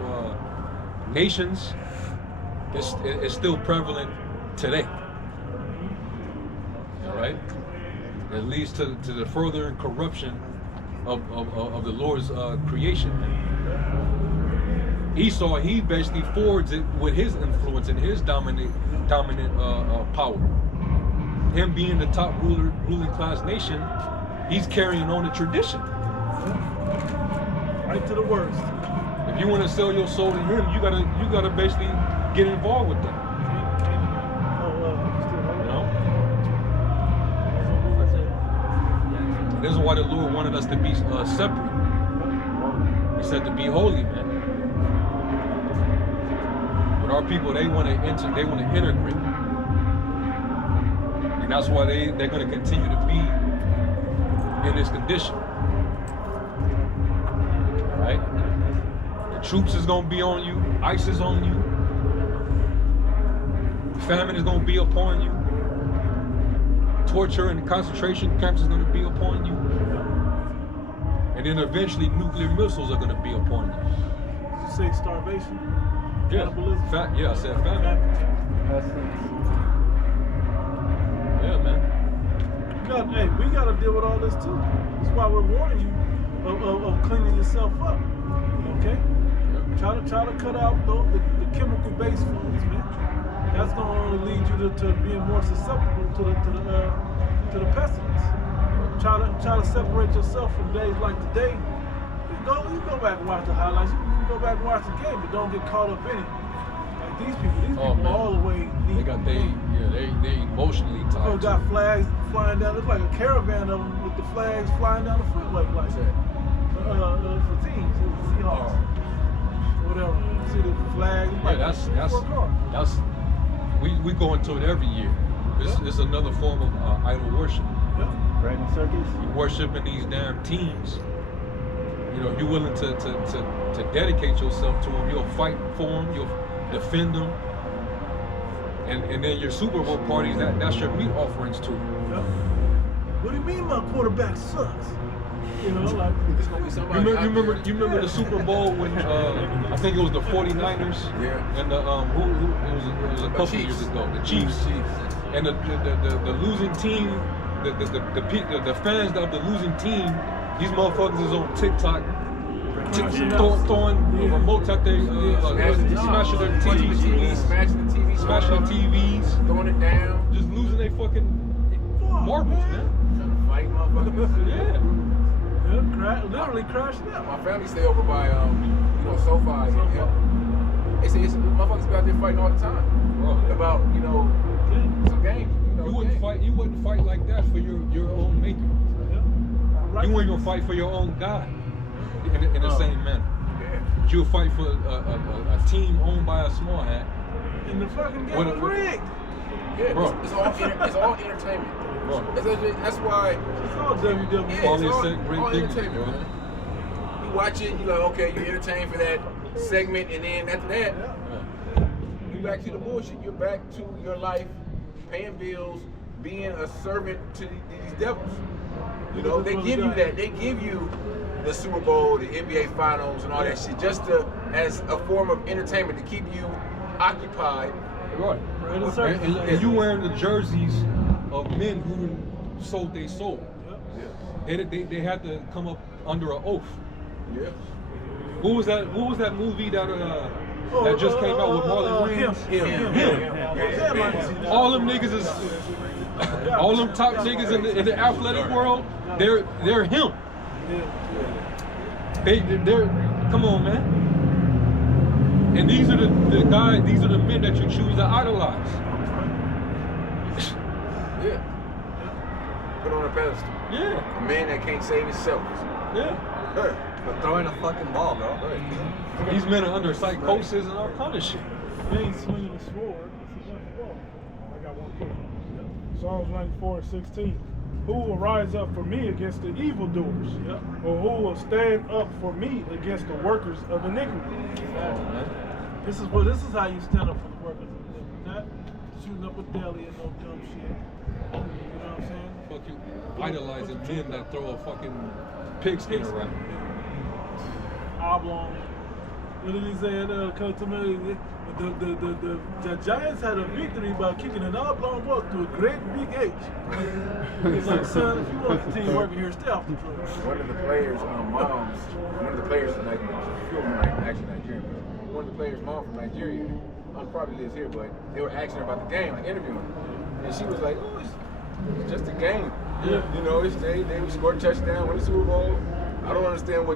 nations, is still prevalent today. All right, it leads to the further corruption of the Lord's creation. Esau, he basically forwards it with his influence and his dominant power. Him being the top ruling class nation, he's carrying on the tradition. Right to the worst. If you want to sell your soul to him, you gotta basically get involved with that. You know? This is why the Lord wanted us to be separate. He said to be holy, man. But our people, they want to integrate. And that's why they're going to continue to be in this condition. All right? The troops is going to be on you. ICE is on you. Famine is going to be upon you. Torture and concentration camps is going to be upon you. And then eventually nuclear missiles are going to be upon you. Did you say starvation? Yeah. Cannibalism? Yeah, I said famine. Yeah, man. We got to deal with all this too. That's why we're warning you of cleaning yourself up. Okay? Yep. Try to cut out the chemical-based foods, man. That's going to only lead you to being more susceptible to the pestilence. Try to separate yourself from days like today. You go back and watch the highlights. You can go back and watch the game, but don't get caught up in it. Like these people man. all the way deep. They got they emotionally People tied. got flags flying down. It's like a caravan of them with the flags flying down the freeway like that. For teams, Seahawks, whatever. See the flag. Yeah, that's we go into it every year. It's another form of idol worship. Riding circus. You worshiping these damn teams. You know, you're willing to dedicate yourself to them. You'll fight for them. You'll defend them. And then your Super Bowl parties, that's your meat offerings too. What do you mean my quarterback sucks? You know, like It's gonna be somebody. You remember the Super Bowl when I think it was the 49ers and the it was a couple years ago, the Chiefs. And the losing team, the fans of the losing team, these motherfuckers is on TikTok throwing remotes at their smashing their TVs, smashing the TVs, throwing it down, just losing their fucking marbles, man. trying to fight motherfuckers. Yeah. literally crashed out. My family stay over by SoFi. They say motherfuckers be out there fighting all the time. Bro. About some games. You wouldn't fight like that for your own maker. You weren't gonna fight for your own God in the same manner. But you'll fight for a team owned by a small hat. And the fucking game was rigged. Yeah, Bro. it's all entertainment. Bro. That's why It's all WWE. it's all dignity, entertainment, bro. man. You watch it, you like, okay, you entertained for that segment, and then after that, you back to the bullshit. You're back to your life, paying bills, being a servant to these devils. You know, they give you that. They give you the Super Bowl, the NBA Finals, and all that shit, just as a form of entertainment to keep you occupied. Right. And you wearing the jerseys of men who sold their soul. They had to come up under an oath. Yeah. What was that movie that just came out with Marlon Wayans? Him. All them niggas is all them top niggas in the athletic world. They're him. They're come on, man. And these are the guys. These are the men that you choose to idolize. Yeah. Put on a pedestal. Yeah. A man that can't save himself. Yeah. But throwing a fucking ball, bro. These men are under psychosis and all kind of shit. They ain't swinging a sword. It's a left ball. I got one quick. Psalms 94:16. Who will rise up for me against the evildoers? Or who will stand up for me against the workers of iniquity? This is how you stand up for the workers. Not shooting up a deli and no dumb shit. You know what I'm saying? Fuck you, idolizing men that throw a fucking pigskin around. Oblong. What did he say? Come to me. The Giants had a victory by kicking an oblong ball to a great big H. It's like, son, if you want to continue working here, stay off the field. One of the players' moms, one of the players, like, actually Nigerian, but one of the players' mom from Nigeria, probably lives here, but they were asking her about the game, like interviewing her. And she was like, oh, it's just a game. Yeah. You know, they scored a touchdown, win the Super Bowl. I don't understand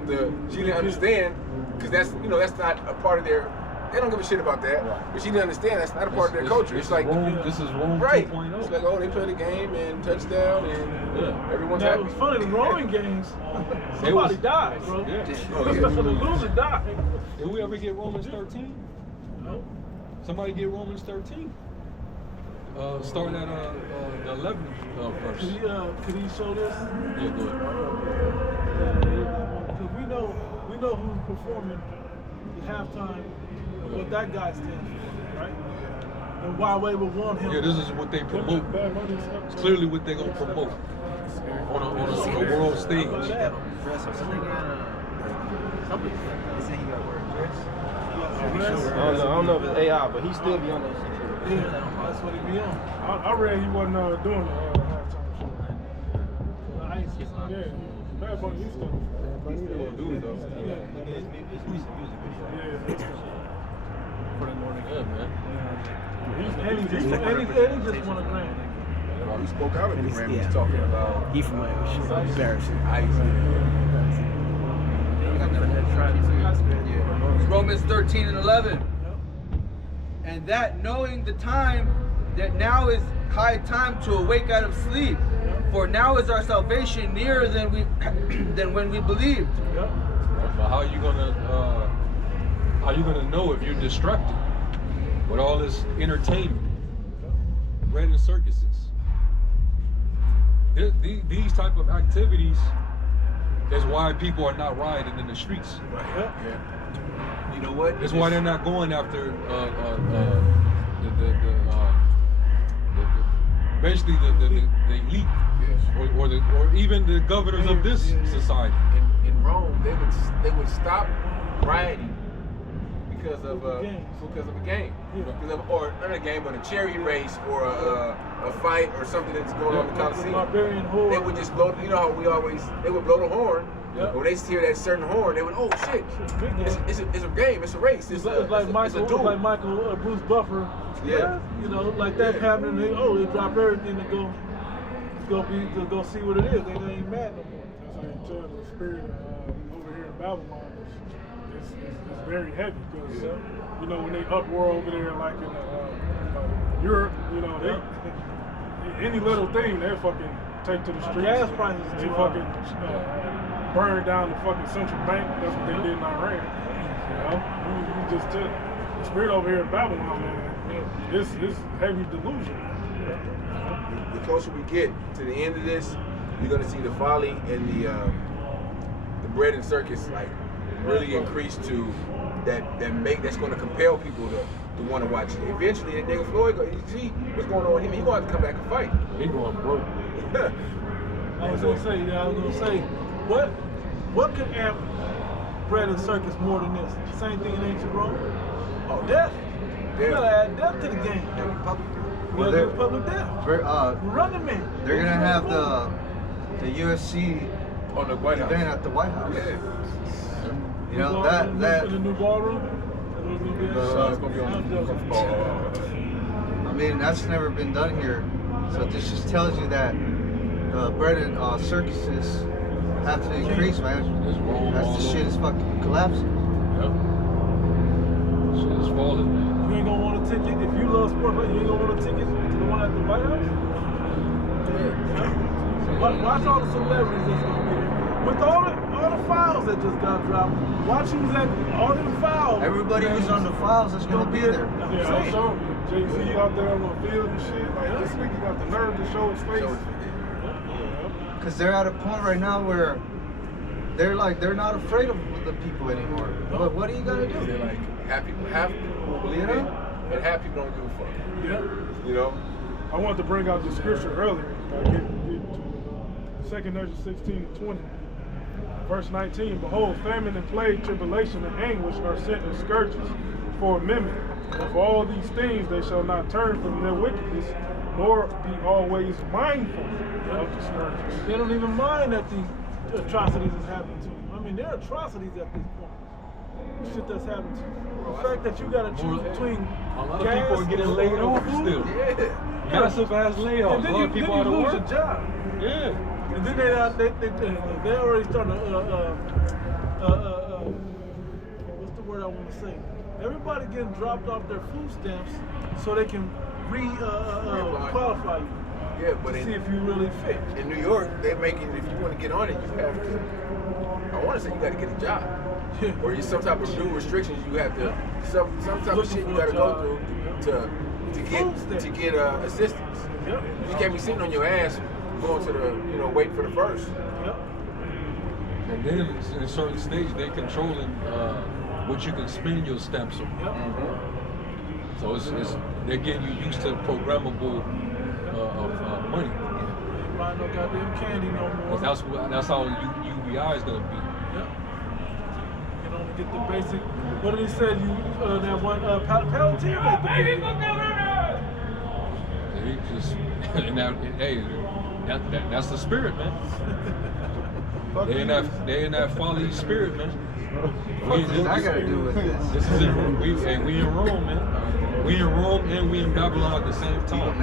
she didn't understand, because that's not a part of their, they don't give a shit about that. Right. But she didn't understand that's not a part of their culture. It's like, this is Rome right. 2.0. It's like, oh, they play the game and touchdown and everyone's Now, happy. it was funny, the rowing games, somebody died, bro. Yeah. The loser died. Did we ever get Romans 13? No. Somebody get Romans 13. Starting at the 11th verse. Could he show this? Yeah, go ahead. Because we know who's performing the halftime, what that guy stands for, right? And why we would want him. Yeah, this is what they promote. It's clearly what they're gonna promote on a world stage. I don't know if it's AI, but he still be on that shit. Yeah, that's what he be on. I read he wasn't doing the halftime show. Yeah, Bad Bunny used to. Do it though. Yeah. For the morning good, man. And he just won a Grammy. Well, he spoke out at the Grammys talking about. He from Miami. Shit, embarrassing. Romans 13 and 11. and that knowing the time, that now is high time to awake out of sleep. For now is our salvation nearer than when we believed. Yep. But how you gonna know if you're distracted with all this entertainment, bread and circuses? These type of activities is why people are not rioting in the streets. Yep. Yeah. You know what? That's why they're not going after basically the elite, or even the governors of this society. In Rome, they would stop rioting because of a game, or not a game, but a chariot race or a fight or something that's going on in the Coliseum. They would just blow. You know how they would blow the horn. Yep. When they hear that certain horn, they would, oh shit, it's a game, it's a race, it's like Michael Bruce Buffer. Yeah. You know, like that happening. They drop everything to go see what it is. They ain't mad no more. That's how you tell the spirit over here in Babylon is very heavy because you know when they uproar over there like in Europe, you know they any little thing they fucking take to the streets. Gas prices They fucking burn down the fucking central bank. That's what they did in Iran. You know, you just took the spirit over here in Babylon, man. It's heavy delusion. The closer we get to the end of this, you're gonna see the folly and the bread and circus like really increase to that's gonna compel people to want to watch it. Eventually, that nigga Floyd, you see what's going on with him, he gonna have to come back and fight. He going broke. I was gonna say, what could amp bread and circus more than this? Same thing in ancient Rome. Oh, death. You gotta add death to the game. Well, public death. Run the man. They're gonna have the UFC On the White House. event at the White House. Yeah. You know In the new ballroom. It's gonna be on I mean, that's never been done here. So this just tells you that the bread and circuses have to increase, man. As the shit is fucking collapsing. Yep. Shit is falling, man. You ain't gonna want a ticket if you love sports. You ain't gonna want a ticket to the one at the White House. Watch all the celebrities that's gonna be there. With all the files that just got dropped. Watch who's at all them files. Everybody who's on the files is gonna be there. Yeah, I'm showing you. Jay-Z out there on the field and shit. Like this nigga got the nerve to show his face. Because they're at a point right now where they're not afraid of the people anymore. But what are you gonna do? They're like half people believe it, and half people don't give a fuck. Yeah. You know? I wanted to bring out the scripture earlier. Get to 2 Ezra 16:20. Verse 19, behold, famine and plague, tribulation and anguish are sent in scourges for men. And for all these things they shall not turn from their wickedness, nor be always mindful of the scourges. They don't even mind that the atrocities is happening to them. I mean, there are atrocities at this point. Shit that's happened to you. The fact that you gotta choose between A lot of gas people are getting laid off still. Yeah. Massive ass layoffs. And A lot of people out of lose work. your job. Yeah. And then they already starting to what's the word I want to say? Everybody getting dropped off their food stamps so they can qualify you. Yeah, but to see if you really fit. in New York, they're making, if you want to get on it, you have to, I want to say you got to get a job. Or some type of new restrictions you have to, some type of shit you got to go through to get assistance. Yep. You just can't be sitting on your ass going to the, waiting for the first. Yep. And then in a certain stage, they controlling what you can spend your stamps on. Yep. So they're getting you used to programmable money. Ain't buying no goddamn candy no more. That's how UBI is gonna be. Yep. You can only get the basic. What did he say? That one Palantir made the They just that's the spirit, man. They in that folly spirit, man. What does that got to do with this? This is we in Rome, man. We in Rome and we in Babylon at the same time.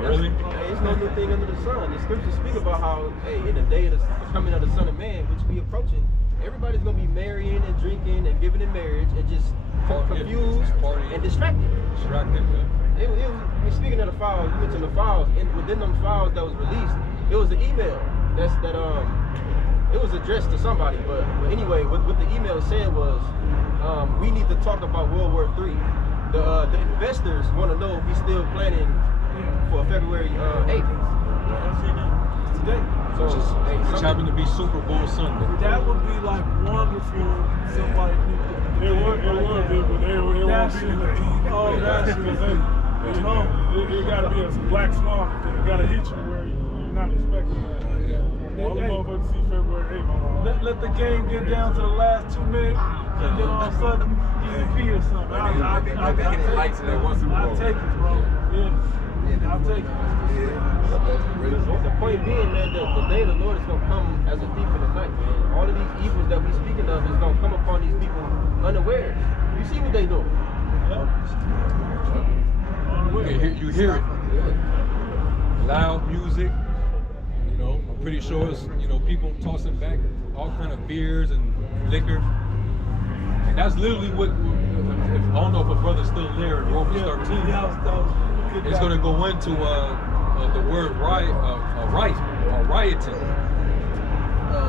Really? Hey, it's no new thing under the sun. The scriptures speak about how, hey, in the day of the coming of the Son of Man, which we approaching, everybody's gonna be marrying and drinking and giving in marriage and just confused, and distracted. Speaking of the files, you mentioned the files. Within them files that was released, it was an email it was addressed to somebody. But anyway, what the email said was, we need to talk about World War III. The investors want to know if we still planning for February 8th. Today. So, Which happened to be Super Bowl Sunday. That would be like wonderful. Somebody It would be, but it won't be. Oh, that's because it gotta be a black swan. It gotta hit you where you're not expecting that. All the motherfuckers see February 8th. Let the game get down to the last 2 minutes, and then all of a sudden, EVP or something. I'll take it, bro. Yeah. I'll take it. The point being that the day of the Lord is going to come as a thief in the night, man. All of these evils that we speaking of is going to come upon these people unaware. You see what they do. You hear it. Loud music. You know, I'm pretty sure it's, you know, people tossing back all kind of beers and liquor. And that's literally what, I don't know if a brother's still there in Romans 13. It's going to go into the word rioting.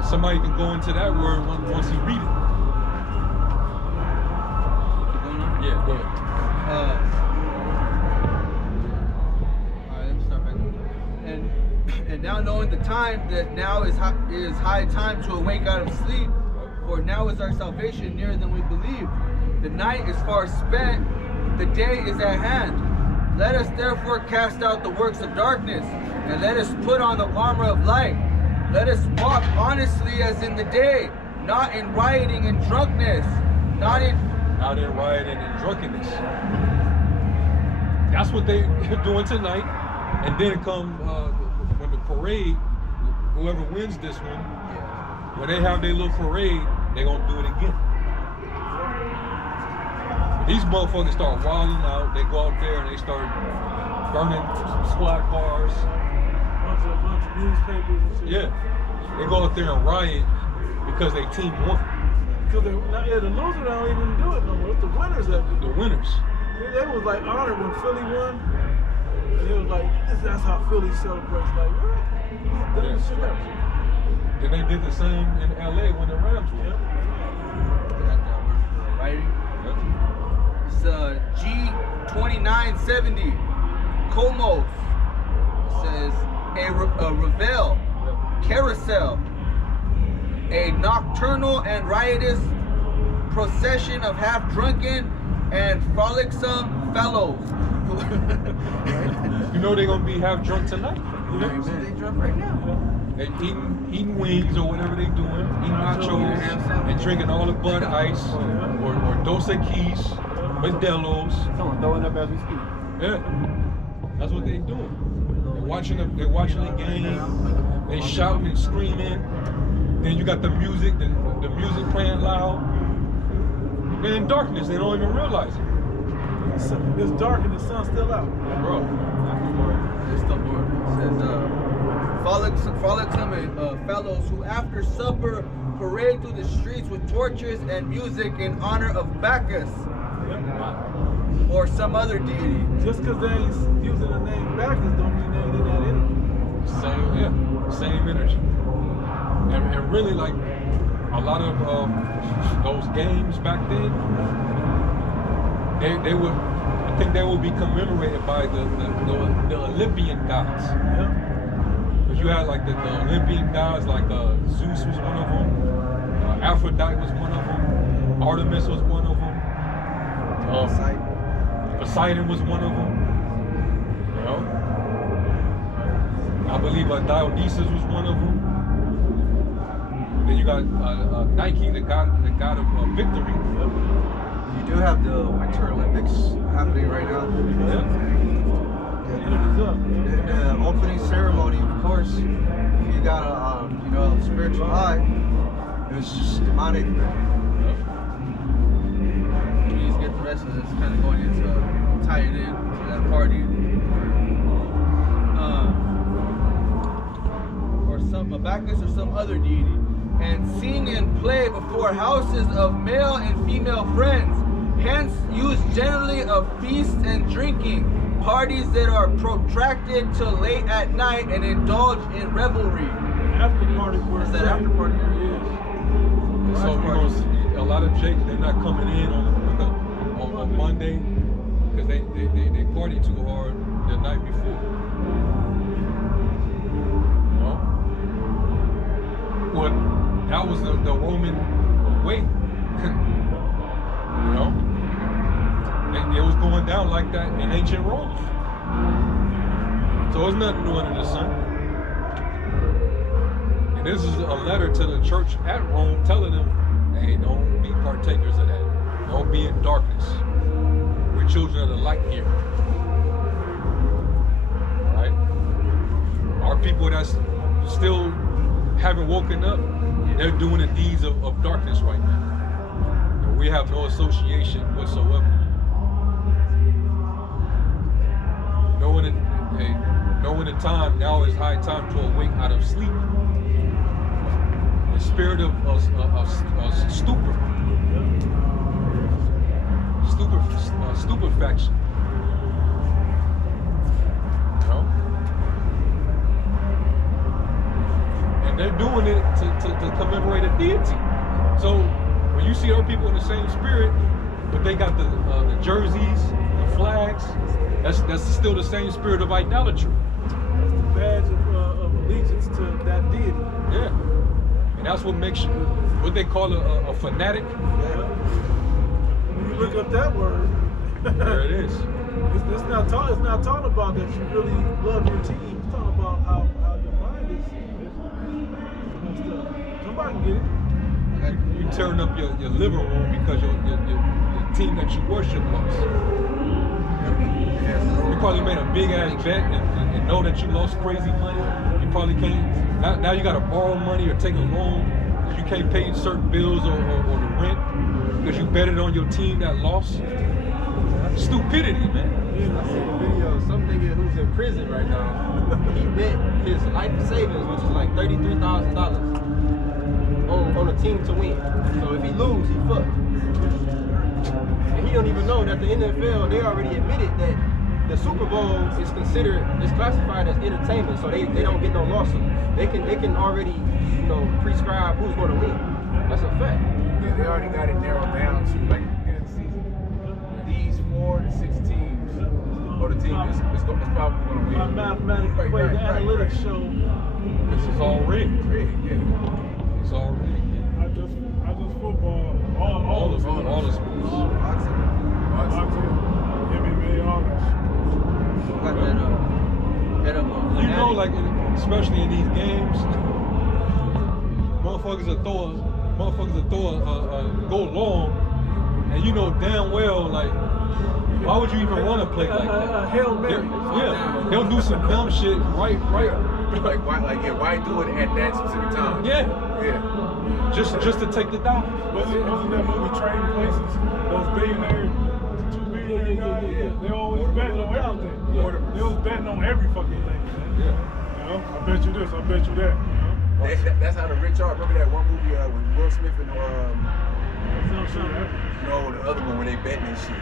Somebody can go into that word once you read it. Yeah, go ahead. Alright, let me start back. And now knowing the time that now is high time to awake out of sleep, for now is our salvation nearer than we believe. The night is far spent, the day is at hand. Let us therefore cast out the works of darkness, and let us put on the armor of light. Let us walk honestly as in the day, not in rioting and drunkenness, not in rioting and drunkenness. That's what they're doing tonight. And then come when the parade, whoever wins this one, when they have their little parade, they're gonna do it again. These motherfuckers start wilding out. They go out there and they start burning squad cars. Bunch of newspapers and shit. Yeah. They go out there and riot because they team won. Because the losers don't even do it no more. It's the winners that do it. The winners. They was like honored when Philly won. And it was like, that's how Philly celebrates. Like, what? Yeah. Then they did the same in LA when the Rams won. Yep. writing. It's G2970 Comos. It says a revel, carousel, a nocturnal and riotous procession of half-drunken and frolicsome fellows. You know they're gonna be half drunk tonight. They drunk right now. They eating wings or whatever they doing, eating nachos and drinking all the Bud Ice or Dos Equis, Modelos. Someone throwing up as we speak. Yeah, that's what they doing. They're watching the game. They shouting and screaming. Then you got the music, the music playing loud. They're in darkness. They don't even realize it. It's dark and the sun's still out. Bro. It's the Lord. It says, frolicsome fellows who after supper parade through the streets with torches and music in honor of Bacchus or some other deity. Just because they ain't using the name Bacchus don't mean they ain't in that energy. Same energy. And really, like a lot of those games back then, they would, I think they would be commemorated by the Olympian gods. Yeah. Because you had like the Olympian gods, like Zeus was one of them, Aphrodite was one of them, Artemis was one of them, Poseidon was one of them. You know, I believe Dionysus was one of them. Then you got Nike, the god of victory. You do have the Winter Olympics happening right now. The opening ceremony, of course, if you got a spiritual eye, it was just demonic. Please get the rest of this kind of going into tie it in to that party. Or some Bacchus or some other deity. And sing and play before houses of male and female friends, hence use generally of feasts and drinking, parties that are protracted till late at night and indulge in revelry. After party where Is that after party? Yeah. So you're gonna see a lot of Jakes, they're not coming in on Monday because they party too hard the night before. You know? Well, that was the Roman way. You know? It was going down like that in ancient Rome. So there's nothing new under the sun. And this is a letter to the church at Rome telling them, hey, don't be partakers of that. Don't be in darkness. We're children of the light here. All right? Our people that's still haven't woken up, they're doing the deeds of darkness right now. And we have no association whatsoever. Knowing the time, now is high time to awake out of sleep. The spirit of stupefaction. You know? And they're doing it to commemorate a deity. So when you see other people in the same spirit, but they got the jerseys, the flags, that's still the same spirit of idolatry. That's the badge of allegiance to that deity. Yeah. And that's what makes you, what they call a fanatic. Yeah. When you look up that word, There it is. it's not talking about that you really love your team. It's talking about how your mind is messed up. Somebody can get it. You tearing up your living room because your team that you worship lost. You probably made a big ass bet and know that you lost crazy money. You probably can't. Now you got to borrow money or take a loan because you can't pay certain bills or the rent because you betted on your team that lost. Stupidity, man. I see a video of some nigga who's in prison right now. He bet his life savings, which is like $33,000, on a team to win. So if he lose, he fucked. And he don't even know that the NFL, they already admitted that the Super Bowl is classified as entertainment, so they don't get no lawsuit. They can already, prescribe who's going to win. That's a fact. Yeah, they already got it narrowed down to like the beginning of the season. These 4 to 6 teams, or the team is probably going to win. By mathematical way, the analytics show. This is all rigged. Yeah. It's all rigged. I just football, all the sports. All the sports. Boxing, MMA, all that shit. You know, like especially in these games, motherfuckers will throw a go long, and you know damn well like why would you even run a play like that? Hail Mary. Yeah, they'll do some dumb shit right. Why do it at that specific time? Yeah, Yeah. just to take the dot. Wasn't that movie Trading Places? Those billionaires, the 2 billionaire guys, they always betting on everything. They was betting on every fucking thing, man. Yeah. I bet you this, I bet you that. That's how the rich are. Remember that one movie with Will Smith and no, the other one when they betting and shit.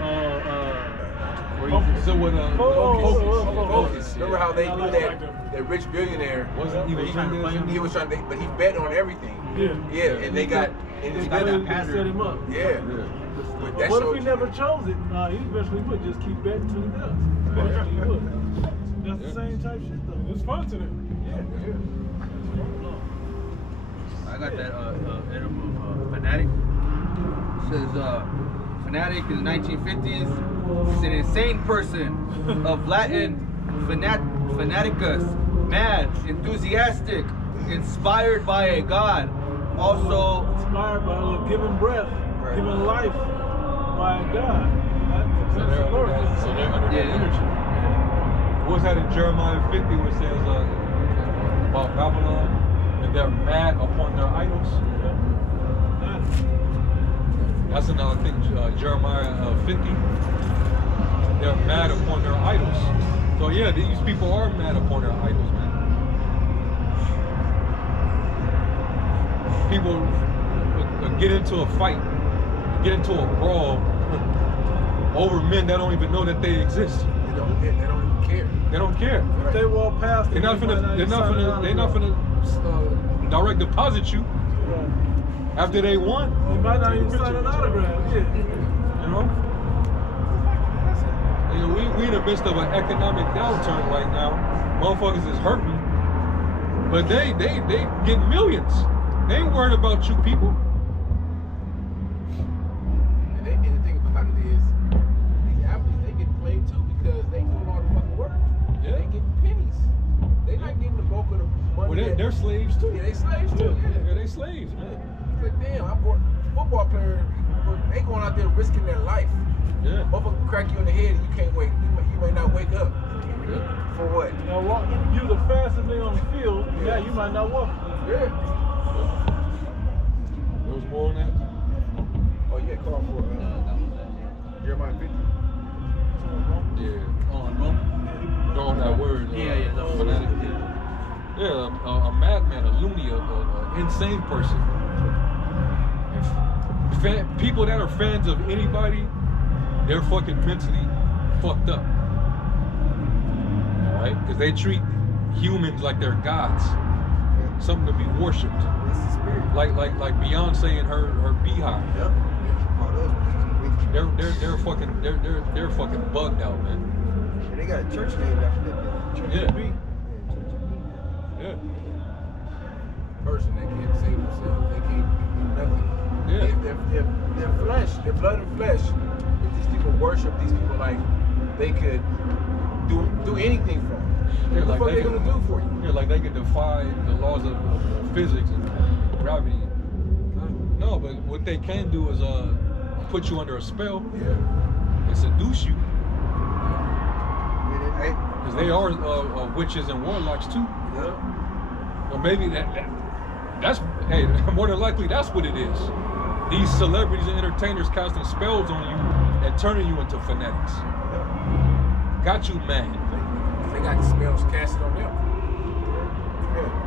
So when Focus. Remember how they knew that rich billionaire wasn't even he was trying to, but he bet on everything. Yeah, and they got and They got set him up. yeah. But that What if shows he never chose it? Nah, he eventually would just keep betting till he does. Eventually he would. That's the same type shit though. It's fun to them. I got that item of fanatic. It says fanatic in the 1950s is an insane person of Latin fanaticus, mad, enthusiastic, inspired by a god. Also Inspired by giving breath, giving life by a God. So they're under that energy. What's that in Jeremiah 50 where it says about Babylon and they're mad upon their idols? That's in I think Jeremiah 50. They're mad upon their idols. So yeah, these people are mad upon their idols, man. People get into a fight, get into a brawl over men that don't even know that they exist. They don't even care. They don't care. If they walk past, They're not finna direct deposit you after they won. They might not even sign an autograph. Yeah. You know? We in the midst of an economic downturn right now. Motherfuckers is hurting. But they get millions. They ain't worried about you people. And the thing about it is, these athletes, they get played too because they doing all the fucking work. Yeah. They getting pennies. They not getting the bulk of the money. Well, they're slaves too. Yeah, they slaves too. Yeah, they slaves, man. It's like, damn, football players, they going out there risking their life. Yeah. Motherfucker crack you in the head and you can't wake. You may not wake up. Yeah. For what? Now, you the fastest thing on the field. Yeah, you might not walk. Yeah. There was more on that? Oh, yeah, call for Jeremiah 50. Yeah. Oh, no. Throwing that word. Yeah, that fanatic. Yeah, a madman, a loony, an insane person. People that are fans of anybody, they're fucking mentally fucked up. Alright? Because they treat humans like they're gods. Something to be worshipped. That's the spirit. Like Beyonce and her beehive. Yep. Oh, those bitches. They're fucking bugged out, man. And they got a church named after that bitch. Yeah. Yeah. Person that can't save themselves, they can't do nothing. Yeah. Their flesh, their blood and flesh. If these people worship these people like they could do anything for them. Yeah, What the like fuck they they could- gonna do for you? Yeah, like they could defy the laws of physics and gravity. No, but what they can do is put you under a spell Yeah. and seduce you. Hey, Because they are witches and warlocks too. yeah. Or maybe that's hey, more than likely that's what it is. These celebrities and entertainers casting spells on you and turning you into fanatics. Got you mad. They got the spells casted on them.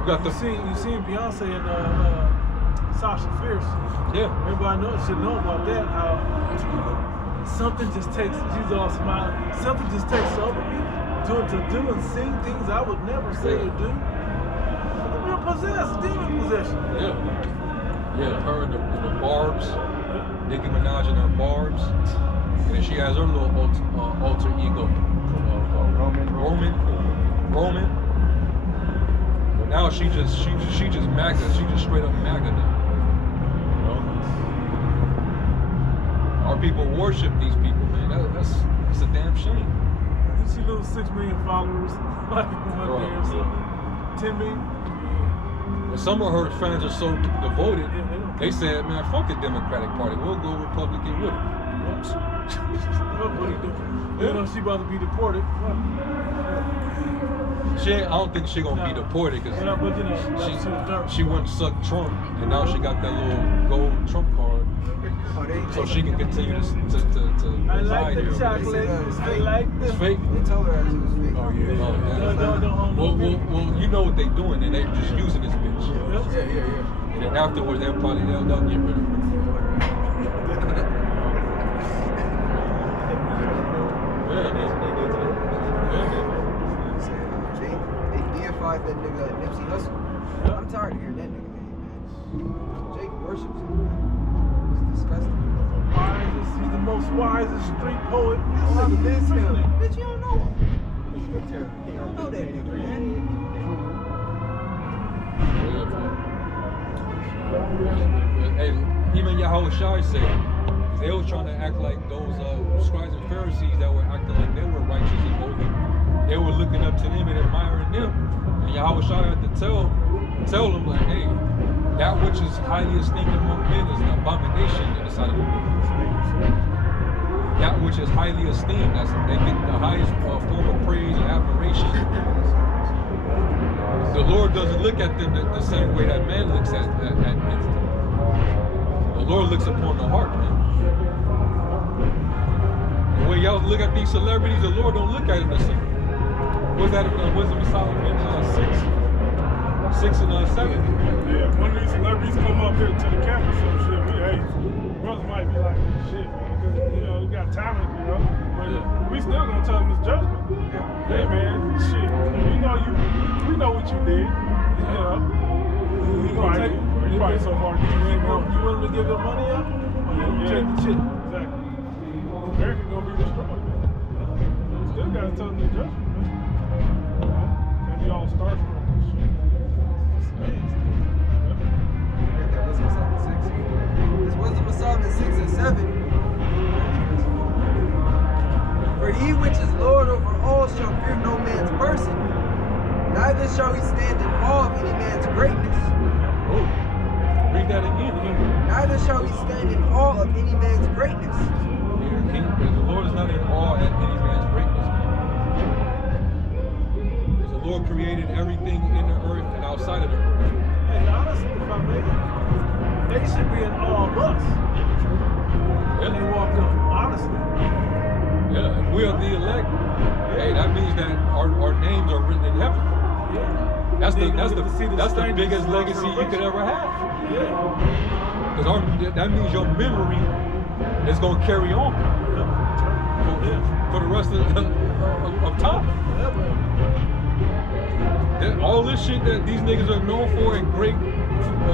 You got the You seen Beyonce and Sasha Fierce. yeah. Everybody should know about that. How something just takes. She's all smiling. Something just takes over me to do and sing things I would never say or do. We're possessed, demon possession. Yeah. Yeah, her and the Barbs, Nicki Minaj and her Barbs. And then she has her little alter ego. Roman. But now she just MAGA. She just straight up MAGA now. You know? Our people worship these people, man. That's a damn shame. Did she lose 6 million followers like one day or something? 10 million? And some of her fans are so devoted, they said, man, fuck the Democratic Party. We'll go Republican with it. You know she about to be deported. I don't think she gonna be deported because Yeah, but you know, she wouldn't suck Trump, and now she got that little gold Trump card, so she can continue to I reside like the here. chocolate. I like the It's fake. They told her it was fake. Oh yeah. Oh, yeah. Don't. Well, you know what they doing, and they just using this bitch. Yeah. And then afterwards, they'll get rid of her. Yeah, man. They deified that nigga Nipsey Hussle. I'm tired of hearing that nigga name, man. Jake worships him. It's disgusting. He's the most wisest street poet. Oh, miss him. Bitch, you don't know him. You don't know that nigga, man. Hey, even Yahweh Shai said, they was trying to act like those scribes and Pharisees that were acting like they were righteous and holy. They were looking up to them and admiring them. And Yahweh Shai had to tell them like, hey, that which is highly esteemed among men is an abomination in the sight of God. That which is highly esteemed, they get the highest form of praise and admiration. The Lord doesn't look at them the same way that man looks at men. The Lord looks upon the heart, man. The way y'all look at these celebrities, the Lord don't look at them the same. What's that in Wisdom of Solomon 6 and 7? Yeah, one of these celebrities come up here to the campus or shit. Brothers might be like, shit, man, you got talent, but we still gonna tell them it's judgment. Hey man, shit, we know what you did. You probably so far. You willing to give your money up? You take the shit. Exactly. America gonna be destroyed. We still gotta tell them the judgment. And we all start from this shit. This Wisdom of Solomon 6 and 7. For he which is Lord over all shall fear no man's person, neither shall he stand in awe of any man's greatness. Oh, read that again. Neither shall he stand in awe of any man's greatness. The Lord is not in awe at any man's greatness. Because the Lord created everything in the earth and outside of the earth. Hey, honestly, if I may, they should be in awe of us. When they walk up, honestly. Yeah, if we are the elect, hey, that means that our names are written in heaven. Yeah. That's the strangers biggest in our legacy you could ever have. Yeah. Because that means your memory is gonna carry on for the rest of time. Yeah, All this shit that these niggas are known for and great